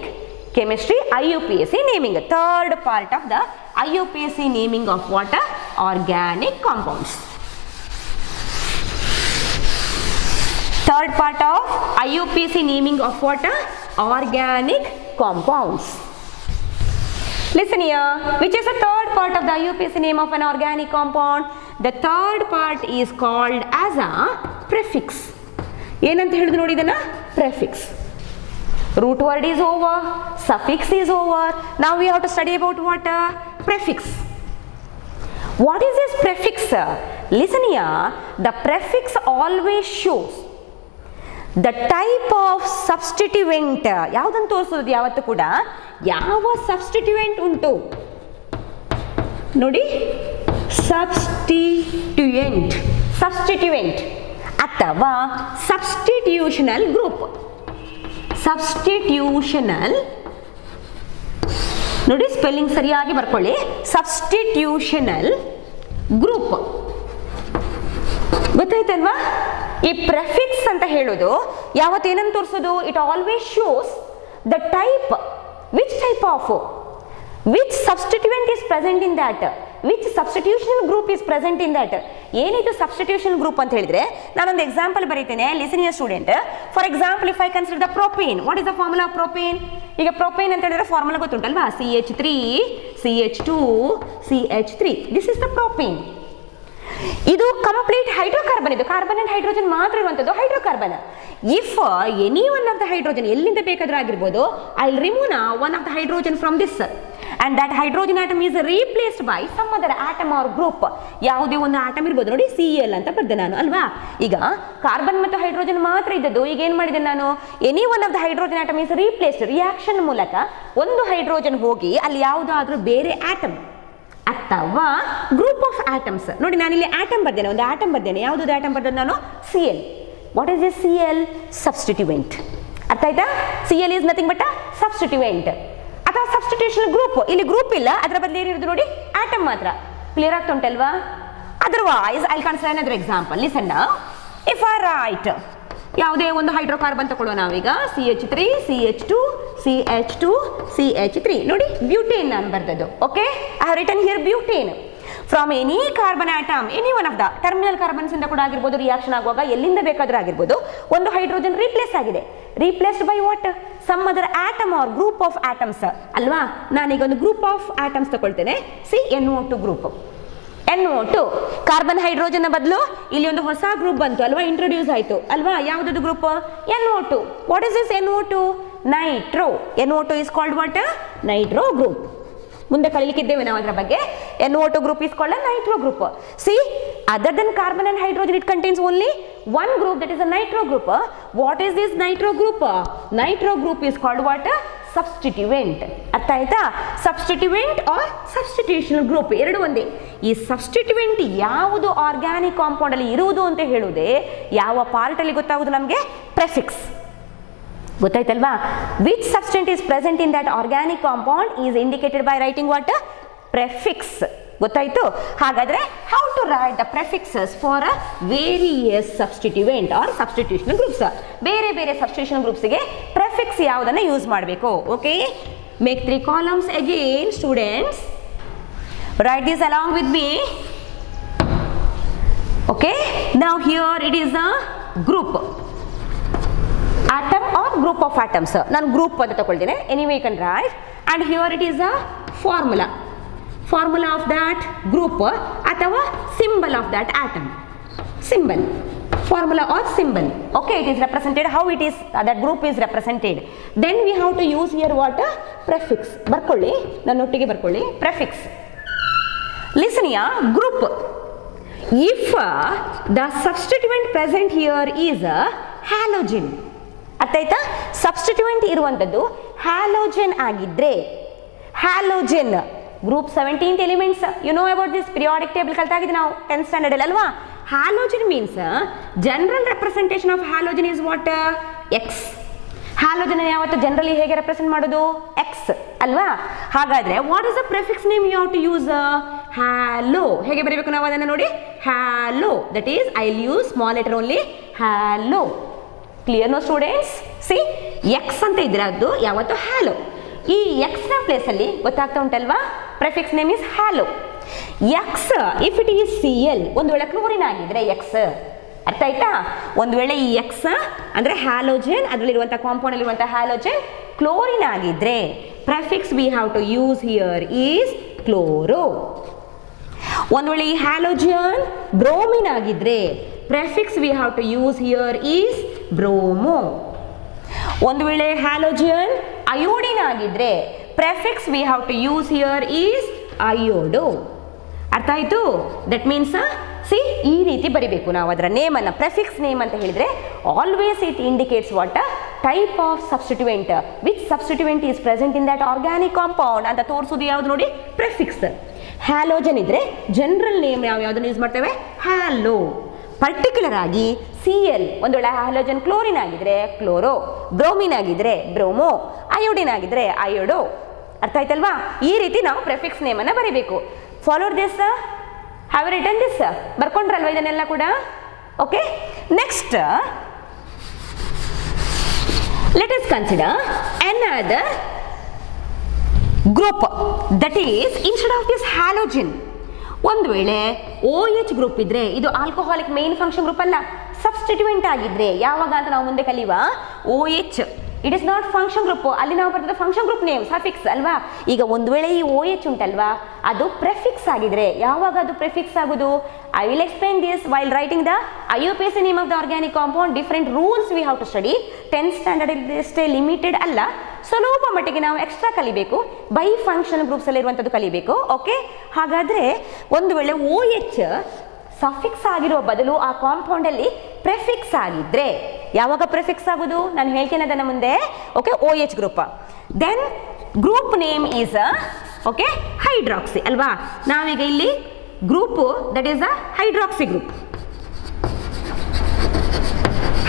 chemistry IUPAC naming. Third part of the IUPAC naming of what? Organic compounds. Third part of IUPAC naming of what? Organic compounds. Listen here, which is the third part of the IUPAC name of an organic compound? The third part is called as a prefix. ಏನಂತ ಹೇಳಿದ್ರು ನೋಡಿ ಇದನ್ನ? Prefix. Root word is over, suffix is over. Now we have to study about what? Prefix. What is this prefix? Listen here, the prefix always shows the type of substituent. ಯಾವುದನ್ನು ತೋರಿಸೋದು ಯಾವತ್ತೂ ಕೂಡ? ಯಾವ substituent ಉಂಟು ನೋಡಿ, substituent ಅಥವಾ ಸಬ್ಸ್ಟಿಟ್ಯೂಷನಲ್ group. ಸಬ್ಸ್ಟಿಟ್ಯೂಷನಲ್ ನೋಡಿ, spelling ಸರಿಯಾಗಿ ಬರ್ಕೊಳ್ಳಿ. ಸಬ್ಸ್ಟಿಟ್ಯೂಷನಲ್ ಗ್ರೂಪ್. ಗೊತ್ತಾಯ್ತಲ್ವಾ? ಈ ಪ್ರೆಫಿಕ್ಸ್ ಅಂತ ಹೇಳೋದು ಯಾವತ್ತೇನನ್ನು ತೋರಿಸೋದು? It always shows the type, which type of, which substituent is present in that, which substitutional group is present in that. ಏನಿದು substitutional group ಅಂತ ಹೇಳಿದ್ರೆ, ನಾನೊಂದು ಎಕ್ಸಾಂಪಲ್ ಬರೀತೇನೆ. Listen here student. For example, if I consider the propane, what is the formula of propane? ಈಗ propane ಅಂತ ಹೇಳಿದ್ರೆ formula ಗೊತ್ತುಂಟಲ್ವಾ? CH3 CH2 CH3. This is the propane. ಇದು ಕಂಪ್ಲೀಟ್ ಹೈಡ್ರೋಕಾರ್ಬನ್. ಇದು ಕಾರ್ಬನ್ ಅಂಡ್ ಹೈಡ್ರೋಜನ್ ಮಾತ್ರ ಇರುವಂಥದ್ದು hydrocarbon. If any one of the hydrogen, ಎಲ್ಲಿಂದ ಬೇಕಾದ್ರೂ ಆಗಿರ್ಬೋದು, I will remove one of the hydrogen from this, and that hydrogen atom is replaced by some other atom or group. ಯಾವುದೇ ಒಂದು atom ಇರ್ಬೋದು. ನೋಡಿ, Cl ಅಂತ ಬರ್ದೆ ನಾನು ಅಲ್ವಾ? ಈಗ ಕಾರ್ಬನ್ ಮತ್ತು ಹೈಡ್ರೋಜನ್ ಮಾತ್ರ ಇದ್ದದ್ದು. ಈಗ ಏನ್ ಮಾಡಿದೆ ನಾನು? Any one of the hydrogen atom is replaced. Reaction ಮೂಲಕ ಒಂದು ಹೈಡ್ರೋಜನ್ ಹೋಗಿ ಅಲ್ಲಿ ಯಾವುದಾದ್ರೂ ಬೇರೆ ಆಟಮ್ ಅಥವಾ ಗ್ರೂಪ್ ಆಫ್ ಆಟಮ್ಸ್. ನೋಡಿ, ನಾನಿಲ್ಲಿ ಆಟಮ್ ಬರ್ದೇನೆ, ಒಂದು ಆಟಮ್ ಬರ್ದೇನೆ. ಯಾವುದಾದ್ರು ಆಟಮ್ ಬರ್ದೇನೆ ನಾನು? Cl. What is this Cl? Substituent. ಅರ್ಥ ಆಯ್ತಾ? Cl is nothing but a substituent ಅಥವಾ ಸಬ್ಸ್ಟಿಟ್ಯೂಷನಲ್ ಗ್ರೂಪ್. ಇಲ್ಲಿ ಗ್ರೂಪ್ ಇಲ್ಲ, ಅದರ ಬದಲು ಏನಿರೋದು ನೋಡಿ? ಆಟಮ್ ಮಾತ್ರ. ಕ್ಲಿಯರ್ ಆಗ್ತಾ ಉಂಟಲ್ವಾ? Otherwise I consider another example. Listen now. If I right ಯಾವುದೇ ಒಂದು ಹೈಡ್ರೋಕಾರ್ಬನ್ ತಗೊಳ್ಳೋ ನಾವೀಗ, CH3 CH2 CH2 CH3. ನೋಡಿ, ಬ್ಯೂಟೇನ್ ನಾನು ಬರ್ದದ್ದು. Okay, I have written here butane. From any carbon atom, any one of the terminal carbons ಇಂದ ಕೂಡ ಆಗಿರ್ಬೋದು, ರಿಯಾಕ್ಷನ್ ಆಗುವಾಗ ಎಲ್ಲಿಂದ ಬೇಕಾದ್ರೂ ಆಗಿರ್ಬೋದು, ಒಂದು ಹೈಡ್ರೋಜನ್ ರೀಪ್ಲೇಸ್ ಆಗಿದೆ. Replaced by what? Some other atom or group of atoms ಅಲ್ವಾ? ನಾನೀಗ ಒಂದು ಗ್ರೂಪ್ ಆಫ್ ಆಟಮ್ಸ್ ತಗೊಳ್ತೇನೆ. NO2 group. NO2 carbon hydrogen ಬದಲು ಇಲ್ಲಿ ಒಂದು ಹೊಸ ಗ್ರೂಪ್ ಬಂತು ಅಲ್ವಾ? ಇಂಟ್ರೊಡ್ಯೂಸ್ ಆಯಿತು ಅಲ್ವಾ? ಯಾವುದದು group? NO2. What is this NO2? Nitro. NO2 is called what? Nitro group. ಮುಂದೆ ಕಲಿಲಿಕ್ಕಿದ್ದೇವೆ ನಾವು ಅದರ ಬಗ್ಗೆ. NO2 group is called a nitro group. See, other than carbon and hydrogen, it contains only one group, that is a nitro group. What is this nitro group? Nitro group is called what? Substituent. ಅರ್ಥ ಆಯ್ತಾ? Substituent or substitutional group ಎರಡು ಒಂದೇ. ಈ substituent ಯಾವುದು organic compound ಅಲ್ಲಿ ಇರುವುದು ಅಂತ ಹೇಳುವುದೇ ಯಾವ ಪಾರ್ಟ್ ಅಲ್ಲಿ ಗೊತ್ತಾಗುವುದು ನಮಗೆ? ಪ್ರೆಫಿಕ್ಸ್. ಗೊತ್ತಾಯ್ತಲ್ವಾ? Which substituent is present in that organic compound is indicated by writing what? Prefix. ಗೊತ್ತಾಯ್ತು? ಹಾಗಾದ್ರೆ how to write the prefixes for a various substituent or substitutional groups. ಬೇರೆ ಬೇರೆ ಸಬ್ಸ್ಟಿಟ್ಯೂಷನಲ್ ಗ್ರೂಪ್ಸ್ಗೆ ಪ್ರೆಫಿಕ್ಸ್ ಯಾವುದನ್ನು ಯೂಸ್ ಮಾಡಬೇಕು? Okay, make 3 columns again, students. Write this along with me. Okay, now here it is a group. Atom or group of atoms. ನಾನು group ಅಂತ ತಗೊಳ್ತೇನೆ. Anyway you can write, and here it is a formula. Formula of that group ಅಥವಾ symbol of that atom. Symbol, formula or symbol. Okay, it is represented how it is, that group is represented. Then we have to use here what? Prefix. ಬರ್ಕೊಳ್ಳಿ, ನನ್ನ ಒಟ್ಟಿಗೆ ಬರ್ಕೊಳ್ಳಿ. Prefix. Listen here, group. If the substituent present here is a halogen, ಅರ್ಥ ಆಯ್ತಾ? Substituent ಇರುವಂಥದ್ದು halogen ಆಗಿದ್ರೆ, halogen group 17th elements, you know about this periodic table ಕಲ್ತಾಗಿದೆ ನಾವು 10th ಸ್ಟ್ಯಾಂಡರ್ಡ್ ಅಲ್ಲಿ ಅಲ್ವಾ? Halogen means general representation of halogen is what? X. Halogen ಯಾವತ್ತು generally ಹೇಗೆ ರೆಪ್ರೆಸೆಂಟ್ ಮಾಡೋದು? ಎಕ್ಸ್ ಅಲ್ವಾ? ಹಾಗಾದ್ರೆ what is the prefix name you have to use? Halo. ಹೇಗೆ ಬರೀಬೇಕು ನಾವು ಅದನ್ನು ನೋಡಿ? Halo, that is I will use small letter only, halo. Clear no students? See, X ಅಂತ ಇದ್ರೆ ಅದು ಯಾವತ್ತು ಹ್ಯಾಲೋ. ಈ ಎಕ್ಸ್ ನ ಪ್ಲೇಸ್ ಅಲ್ಲಿ ಗೊತ್ತಾಗ್ತಾ ಉಂಟಲ್ವಾ? Prefix name is hello. X if it is CL, ಒಂದು ವೇಳೆ ಕ್ಲೋರಿನ್ ಆಗಿದ್ರೆ ಎಕ್ಸ್. ಅರ್ಥ ಆಯ್ತಾ? ಒಂದು ವೇಳೆ ಈ ಎಕ್ಸ್ ಅಂದ್ರೆ ಹ್ಯಾಲೋಜನ್, ಅದರಲ್ಲಿರುವಂಥ ಕಾಂಪೌಂಡ್ ಅಲ್ಲಿರುವಂಥ ಹ್ಯಾಲೋಜನ್ ಕ್ಲೋರಿನ್ ಆಗಿದ್ರೆ prefix we have to use here is chloro. ಒಂದು ವೇಳೆ ಈ ಹ್ಯಾಲೋಜನ್ ಬ್ರೋಮಿನ್ ಆಗಿದ್ರೆ prefix we have to use here is bromo. ಒಂದು ವೇಳೆ ಹ್ಯಾಲೋಜನ್ ಅಯೋಡಿನ್ ಆಗಿದ್ರೆ prefix we have to use here is iodo. ಅರ್ಥ ಆಯ್ತು? ದಟ್ ಮೀನ್ಸ್ ಸಿ, ಈ ರೀತಿ ಬರಿಬೇಕು ನಾವು ಅದರ ನೇಮ್ ಅನ್ನ. ಪ್ರಿಫಿಕ್ಸ್ ನೇಮ್ ಅಂತ ಹೇಳಿದ್ರೆ always it indicates what type of substituent, which substituent is present in that organic compound ಅಂತ ತೋರಿಸೋದು ಯಾವುದು ನೋಡಿ? ಪ್ರಿಫಿಕ್ಸ್. ಹ್ಯಾಲೋಜನ್ ಇದ್ರೆ ಜನರಲ್ ನೇಮ್ ನಾವು ಯಾವುದನ್ನು ಯೂಸ್ ಮಾಡ್ತೇವೆ? ಹ್ಯಾಲೋ. ಪರ್ಟಿಕ್ಯುಲರ್ ಆಗಿ ಸಿಎಲ್, ಒಂದು ವೇಳೆ ಹ್ಯಾಲೋಜನ್ ಕ್ಲೋರಿನ್ ಆಗಿದ್ರೆ ಕ್ಲೋರೋ, ಬ್ರೋಮಿನ್ ಆಗಿದ್ರೆ ಬ್ರೋಮೋ, ಅಯೋಡಿನ್ ಆಗಿದ್ರೆ ಅಯೋಡೋ. ಅರ್ಥ ಆಯ್ತಲ್ವಾ? ಈ ರೀತಿ ನಾವು ಪ್ರಿಫಿಕ್ಸ್ ನೇಮ್ ಅನ್ನ ಬರೀಬೇಕು. Follow this, have written this. ಬರ್ಕೊಂಡ್ರಲ್ವಾ ಇದನ್ನೆಲ್ಲ ಕೂಡ? Okay, next let us consider another group, that is instead of this halogen, ಒಂದು ವೇಳೆ OH ಗ್ರೂಪ್ ಇದ್ರೆ, ಇದು ಆಲ್ಕೋಹಾಲಿಕ್ ಮೇನ್ ಫಂಕ್ಷನ್ ಗ್ರೂಪ್ ಅಲ್ಲ, ಸಬ್ಸ್ಟಿಟ್ಯೂಯೆಂಟ್ ಆಗಿದ್ರೆ ಯಾವಾಗ ಅಂತ ನಾವು ಮುಂದೆ ಕಲಿಯುವ. OH it is not function group, ಅಲ್ಲಿ ನಾವು ಬರ್ತದೆ ಫಂಕ್ಷನ್ ಗ್ರೂಪ್ ನೇಮ್ ಸಫಿಕ್ಸ್ ಅಲ್ವಾ? ಈಗ ಒಂದು ವೇಳೆ ಈ OH ಉಂಟಲ್ವಾ, ಅದು ಪ್ರೆಫಿಕ್ಸ್ ಆಗಿದ್ರೆ ಯಾವಾಗ ಅದು ಪ್ರೆಫಿಕ್ಸ್ ಆಗುದು? I will explain this while writing the IUPAC name of the organic compound. Different rules we have to study. 10th standard ಅಷ್ಟೇ ಲಿಮಿಟೆಡ್ ಅಲ್ಲ, ಸ್ವಲ್ಪ ಮಟ್ಟಿಗೆ ನಾವು ಎಕ್ಸ್ಟ್ರಾ ಕಲಿಬೇಕು. ಬೈ ಫಂಕ್ಷನ್ ಗ್ರೂಪ್ಸ್ ಅಲ್ಲಿ ಇರುವಂಥದ್ದು ಕಲಿಬೇಕು. ಓಕೆ, ಹಾಗಾದ್ರೆ ಒಂದು ವೇಳೆ OH ಸಫಿಕ್ಸ್ ಆಗಿರುವ ಬದಲು ಆ ಕಾಂಪೌಂಡ್ ಅಲ್ಲಿ ಪ್ರೆಫಿಕ್ಸ್ ಆಗಿದ್ರೆ ಯಾವಾಗ ಪ್ರೆಫಿಕ್ಸ್ ಆಗುದು? ನಾನು ಹೇಳ್ತೇನೆ ಅದನ್ನ ಮುಂದೆ. Okay, OH group. Then group name is okay hydroxy ಅಲ್ವಾ? ನಾವೀಗ ಇಲ್ಲಿ group that is a hydroxy group,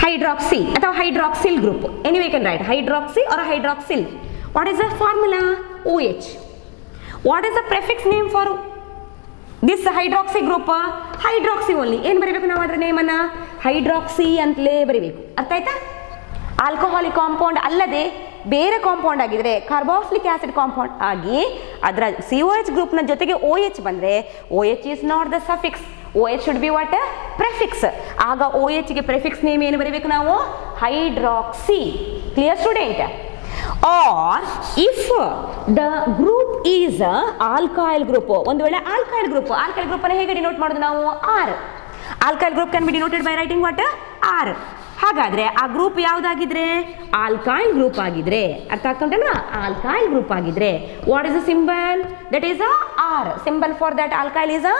hydroxy ಅಥವಾ hydroxyl group. Anyway, you can write hydroxy or a hydroxyl. What is the formula? OH. What is the prefix name for this hydroxy group? Hydroxy only. ಏನು ಬರೀಬೇಕು ನಾವು ಅದರ name ಅನ್ನ? Hydroxy ಅಂತಲೇ ಬರೀಬೇಕು. ಅರ್ಥ ಆಯ್ತಾ? ಆಲ್ಕೋಹಾಲಿಕ್ ಕಾಂಪೌಂಡ್ ಅಲ್ಲದೆ ಬೇರೆ ಕಾಂಪೌಂಡ್ ಆಗಿದ್ರೆ, ಕಾರ್ಬಾಕ್ಸಿಲಿಕ್ ಆಸಿಡ್ ಕಾಂಪೌಂಡ್ ಆಗಿ ಅದರ COH ಗ್ರೂಪ್ನ ಜೊತೆಗೆ OH ಬಂದರೆ OH is not the suffix. OH should be what? Prefix. ಆಗ OH ಗೆ ಪ್ರೆಫಿಕ್ಸ್ ನೇಮ್ ಏನು ಬರೀಬೇಕು ನಾವು? Hydroxy. Clear student? Or if the group is alkyl group, ಒಂದು ವೇಳೆ ಆಲ್ಕೈಲ್ ಗ್ರೂಪ್ ಅನ್ನು ಹೇಗೆ ಡಿನೋಟ್ ಮಾಡೋದು ನಾವು? R. Alkyl group can be denoted by writing what? R. ಹಾಗಾದ್ರೆ ಆ ಗ್ರೂಪ್ ಯಾವುದಾಗಿದ್ರೆ? ಆಲ್ಕೈಲ್ ಗ್ರೂಪ್ ಆಗಿದ್ರೆ. ಅರ್ಥ ಆಗ್ತಾ ಉಂಟಲ್ವಾ? ಆಲ್ಕೈಲ್ ಗ್ರೂಪ್ ಆಗಿದ್ರೆ what is the symbol? That is a R. Symbol for that alkyl is a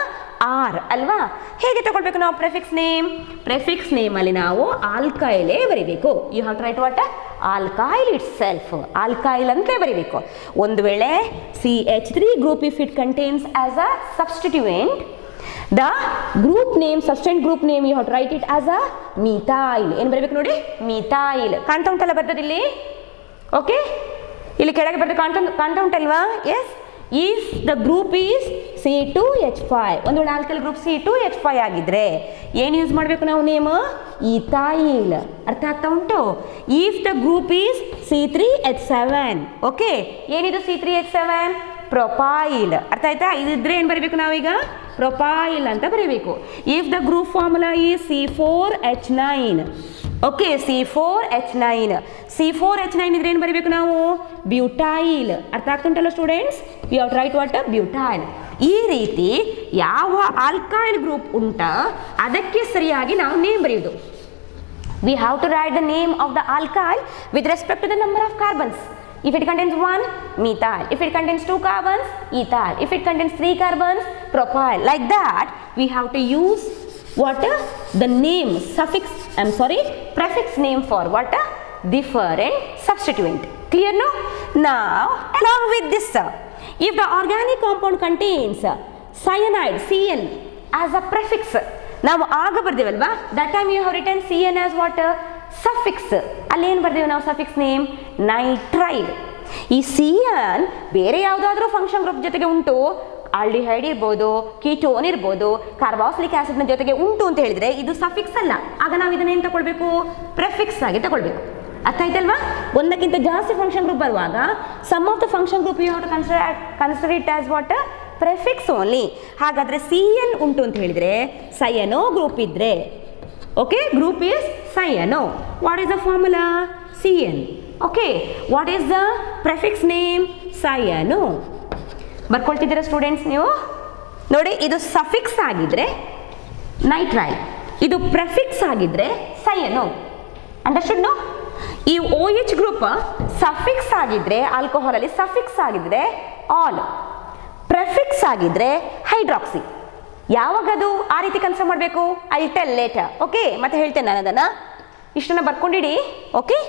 R ಅಲ್ವಾ? ಹೇಗೆ ತಗೊಳ್ಬೇಕು ನಾವು ಪ್ರೆಫಿಕ್ಸ್ ನೇಮ್? ಪ್ರೆಫಿಕ್ಸ್ ನೇಮ್ ಅಲ್ಲಿ ನಾವು ಆಲ್ಕೈಲೇ ಬರೀಬೇಕು. You have to write what? Alkyl itself. Alkyl ಅಂತಲೇ ಬರೀಬೇಕು. ಒಂದು ವೇಳೆ CH3 group if it contains as a substituent, the group name, substituent group name, you have to write it as a methyl. ಏನು ಬರಬೇಕು ನೋಡಿ? methyl. ಕಾಣ್ತಾ ಉಂಟಲ್ಲ ಬರ್ತದೆ ಇಲ್ಲಿ? ಓಕೆ, ಇಲ್ಲಿ ಕೆಳಗೆ ಬರ್ತದೆ, ಕಾಣ್ತಾ ಉಂಟಲ್ವಾ? Yes. If the group is C2H5, ಒಂದು ವೇಳೆ ಆಲ್ಕೈಲ್ ಗ್ರೂಪ್ C2H5 ಆಗಿದ್ರೆ ಏನು ಯೂಸ್ ಮಾಡಬೇಕು ನಾವು ನೇಮ್? ಈಥೈಲ್. ಅರ್ಥ ಆಗ್ತಾ ಉಂಟು? If the group is C3H7, okay, ಏನಿದು C3H7? ಪ್ರೊಪೈಲ್. ಅರ್ಥ ಆಯ್ತಾ? ಇದಿದ್ರೆ ಏನು ಬರೀಬೇಕು ನಾವೀಗ? ಪ್ರೊಪೈಲ್ ಅಂತ ಬರೀಬೇಕು. If the group formula is C4H9, okay, C4H9. C4H9 ಇದ್ರೆ ಏನು ಬರೀಬೇಕು ನಾವು? ಬ್ಯೂಟೈಲ್. ಅರ್ಥ ಆಗ್ತುಂಟಲ್ಲ students? You have to write what? Butyl. ಈ ರೀತಿ ಯಾವ ಆಲ್ಕೈಲ್ ಗ್ರೂಪ್ ಉಂಟಾ ಅದಕ್ಕೆ ಸರಿಯಾಗಿ ನಾವು ನೇಮ್ ಬರೆಯುವುದು. We have to write the name of the alkyl with respect to the number of carbons. If it contains 1, methyl. If it contains 2 carbons, ethyl. If it contains 3 carbons, propyl. Like that, we have to use what? The name, suffix, prefix name for what? different substituent. Clear no? Now along with this, if the organic compound contains cyanide, CN as a prefix, ನಾವು ಆಗ ಬರ್ದೇವಲ್ವಾ, that time you have written CN as what? Suffix. ಅಲ್ಲಿ ಏನು ಬರ್ದೇವೆ ನಾವು suffix name? Nitrile. ಈ CN ಬೇರೆ ಯಾವುದಾದ್ರೂ function group ಜೊತೆಗೆ ಉಂಟು, ಆಲ್ಡಿಹೈಡ್ ಇರ್ಬೋದು, ಕೀಟೋನ್ ಇರ್ಬೋದು, ಕಾರ್ಬಾಕ್ಸಿಲಿಕ್ ಆಸಿಡ್ನ ಜೊತೆಗೆ ಉಂಟು ಅಂತ ಹೇಳಿದ್ರೆ ಇದು ಸಫಿಕ್ಸ್ ಅಲ್ಲ. ಆಗ ನಾವು ಇದನ್ನ ಏನು ತಗೊಳ್ಬೇಕು? ಪ್ರೆಫಿಕ್ಸ್ ಆಗಿ ತಗೊಳ್ಬೇಕು. ಅರ್ಥ ಆಯ್ತಲ್ವಾ? ಒಂದಕ್ಕಿಂತ ಜಾಸ್ತಿ ಫಂಕ್ಷನ್ ಗ್ರೂಪ್ ಬರುವಾಗ some of the function group you have to consider it as what? Prefix only. ಹಾಗಾದ್ರೆ CN ಉಂಟು ಅಂತ ಹೇಳಿದ್ರೆ ಸಯನೋ ಗ್ರೂಪ್ ಇದ್ರೆ, okay, group is cyano. What is the formula? CN. Okay, what is the prefix name? Cyano. ಬರ್ಕೊಳ್ತಿದ್ದೀರಾ students ನೀವು? ನೋಡಿ, ಇದು suffix ಆಗಿದ್ರೆ ನೈಟ್ರೈಲ್, ಇದು ಪ್ರೆಫಿಕ್ಸ್ ಆಗಿದ್ರೆ ಸಯನೋ. Understood no? ಈ OH ಗ್ರೂಪ್ ಸಫಿಕ್ಸ್ ಆಗಿದ್ರೆ ಆಲ್ಕೋಹಾಲ್ ಅಲ್ಲಿ ಸಫಿಕ್ಸ್ ಆಗಿದ್ರೆ ಆಲ್, ಪ್ರೆಫಿಕ್ಸ್ ಆಗಿದ್ರೆ ಹೈಡ್ರಾಕ್ಸಿ. ಯಾವಾಗದು ಆ ರೀತಿ ಕನ್ಸಿಡರ್ ಮಾಡಬೇಕು? I tell litre. ಓಕೆ, ಮತ್ತೆ ಹೇಳ್ತೇನೆ ನಾನು ಅದನ್ನ. ಇಷ್ಟನ್ನ ಬರ್ಕೊಂಡಿಡಿ. Okay,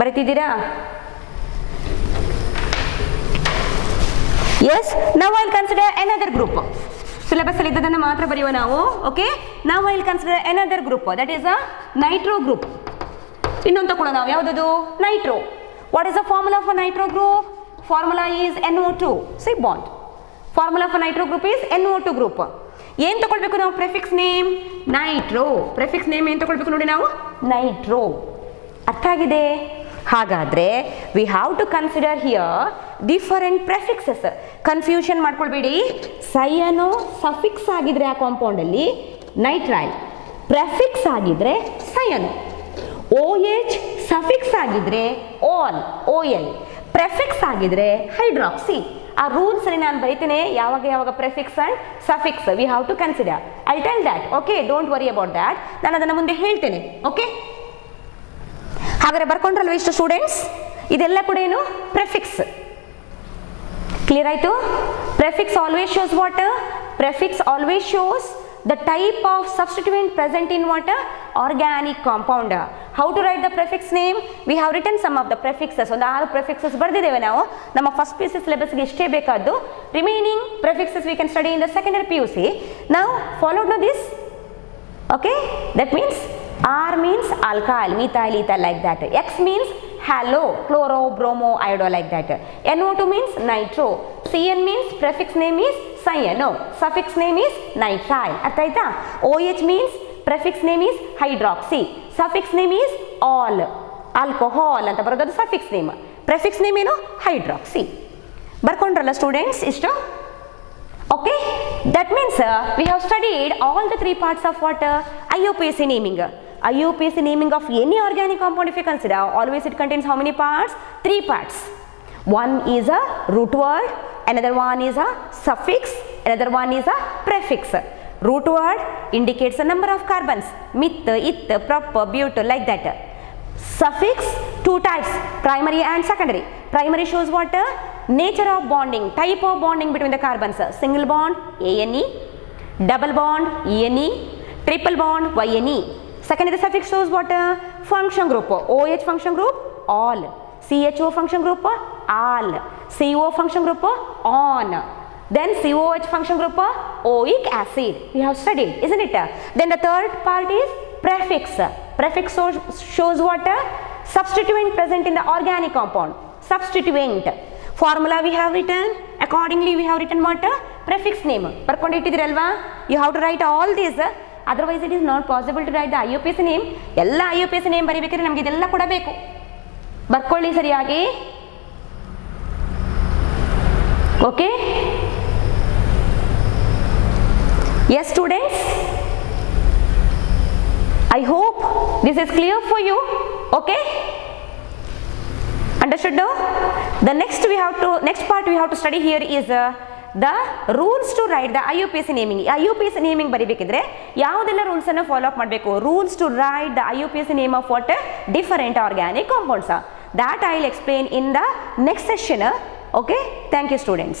ಬರೀತಿದ್ದೀರಾ? Yes, now I'll consider another group. Syllabus ಅಲ್ಲಿ ಇದ್ದದನ್ನ ಮಾತ್ರ ಬರೆಯುವ ನಾವು. Okay, now I'll consider another group, that is a nitro group. ಇನ್ನೊಂದು ತಕೊಳ್ಳೋಣ ನಾವು. ಯಾವುದದು? Nitro. What is the formula for nitro group? Formula is NO2. See bond. Formula for nitro group is NO2 group. ಏನು ತಗೊಳ್ಬೇಕು ನಾವು? Prefix name nitro. Prefix name ಏನು ತಗೊಳ್ಬೇಕು ನೋಡಿ ನಾವು? ನೈಟ್ರೋ. ಅರ್ಥ ಆಗಿದೆ? ಹಾಗಾದ್ರೆ we have to consider here different prefixes. Confusion ಮಾಡ್ಕೊಳ್ಬೇಡಿ. ಸಯನೋ ಸಫಿಕ್ಸ್ ಆಗಿದ್ರೆ ಆ ಕಾಂಪೌಂಡ್ ಅಲ್ಲಿ ನೈಟ್ರೈಲ್, ಪ್ರೆಫಿಕ್ಸ್ ಆಗಿದ್ರೆ ಸಯನೋ. OH ಸಫಿಕ್ಸ್ ಆಗಿದ್ರೆ ಆಲ್, OL, ಪ್ರೆಫಿಕ್ಸ್ ಆಗಿದ್ರೆ ಹೈಡ್ರಾಕ್ಸಿ. ಆ ರೂಲ್ಸ್ ಅಲ್ಲಿ ನಾನು ಬರೀತೇನೆ, ಯಾವಾಗ ಯಾವಾಗ prefix and suffix we have to consider. I tell that. Okay, don't worry about that. ನಾನು ಅದನ್ನು ಮುಂದೆ ಹೇಳ್ತೇನೆ. ಓಕೆ, ಹಾಗಾದ್ರೆ ಬರ್ಕೊಂಡ್ರಲ್ವ ಇಷ್ಟು ಸ್ಟೂಡೆಂಟ್ಸ್? ಇದೆಲ್ಲ ಕೂಡ ಏನು? ಪ್ರೆಫಿಕ್ಸ್. ಕ್ಲಿಯರ್ ಆಯ್ತು? Prefix always shows what? Prefix always shows the type of substituent present in what? Organic compound. How to write the prefix name? We have written some of the prefixes. ಒಂದು 6 prefixes ಬರ್ದಿದ್ದೇವೆ ನಾವು. ನಮ್ಮ first PUC ಸಿಲೆಬಸ್ಗೆ ಇಷ್ಟೇ ಬೇಕಾದ್ದು. Remaining prefixes we can study in the secondary PUC. Now followed now this. Okay, that means R means alkyl, methyl, ethyl, like that. X means halo, chloro, bromo, iodo, like that. NO2 means nitro. CN means prefix name is cyano, suffix name is nitrile. ಅರ್ಥ ಆಯ್ತಾ? OH means prefix name is hydroxy, suffix name is all, alcohol ಅಂತ ಬರೋದು suffix name. Prefix name ಏನು? hydroxy. ಬರ್ಕೊಂಡ್ರಲ್ಲ students ಇಷ್ಟು? Okay, that means we have studied all the 3 parts of what? IUPAC naming. IUPAC naming of any organic compound, if you consider, always it contains how many parts? 3 parts. One is a root word, another one is a suffix, another one is a prefix. Root word indicates the number of carbons, mith, ith, prop, but, like that. Suffix, 2 types, primary and secondary. Primary shows what? Nature of bonding, type of bonding between the carbons. Single bond, ANE, double bond, ENE, triple bond, YNE. Secondary suffix shows what? Function group. OH function group, all. CHO function group, all. CO function group, on. Then COH function group, oic acid. We have studied, isn't it? Then the third part is prefix. Prefix shows what? Substituent present in the organic compound. Substituent. Formula we have written. Accordingly we have written what? Prefix name. ಬರ್ಕೊಂಡಿಟ್ಟಿದ್ದೀರಲ್ವಾ? You have to write all these. Otherwise it is not possible to write the IUPAC name. ಎಲ್ಲ IUPAC name ಬರೀಬೇಕಾದ್ರೆ ನಮಗೆ ಇದೆಲ್ಲ ಕೂಡ ಬೇಕು. ಬರ್ಕೊಳ್ಳಿ ಸರಿಯಾಗಿ. Okay? Yes students? I hope this is clear for you. Okay? Understood now? The next part we have to study here is the rules to write the IUPAC naming. IUPAC naming ಬರಿಬೇಕಿದ್ರೆ ಯಾವುದೆಲ್ಲ rules ಅನ್ನು follow up ಮಾಡಬೇಕು? Rules to write the IUPAC name of what? Different organic compounds. That I will explain in the next session. Okay? Thank you students.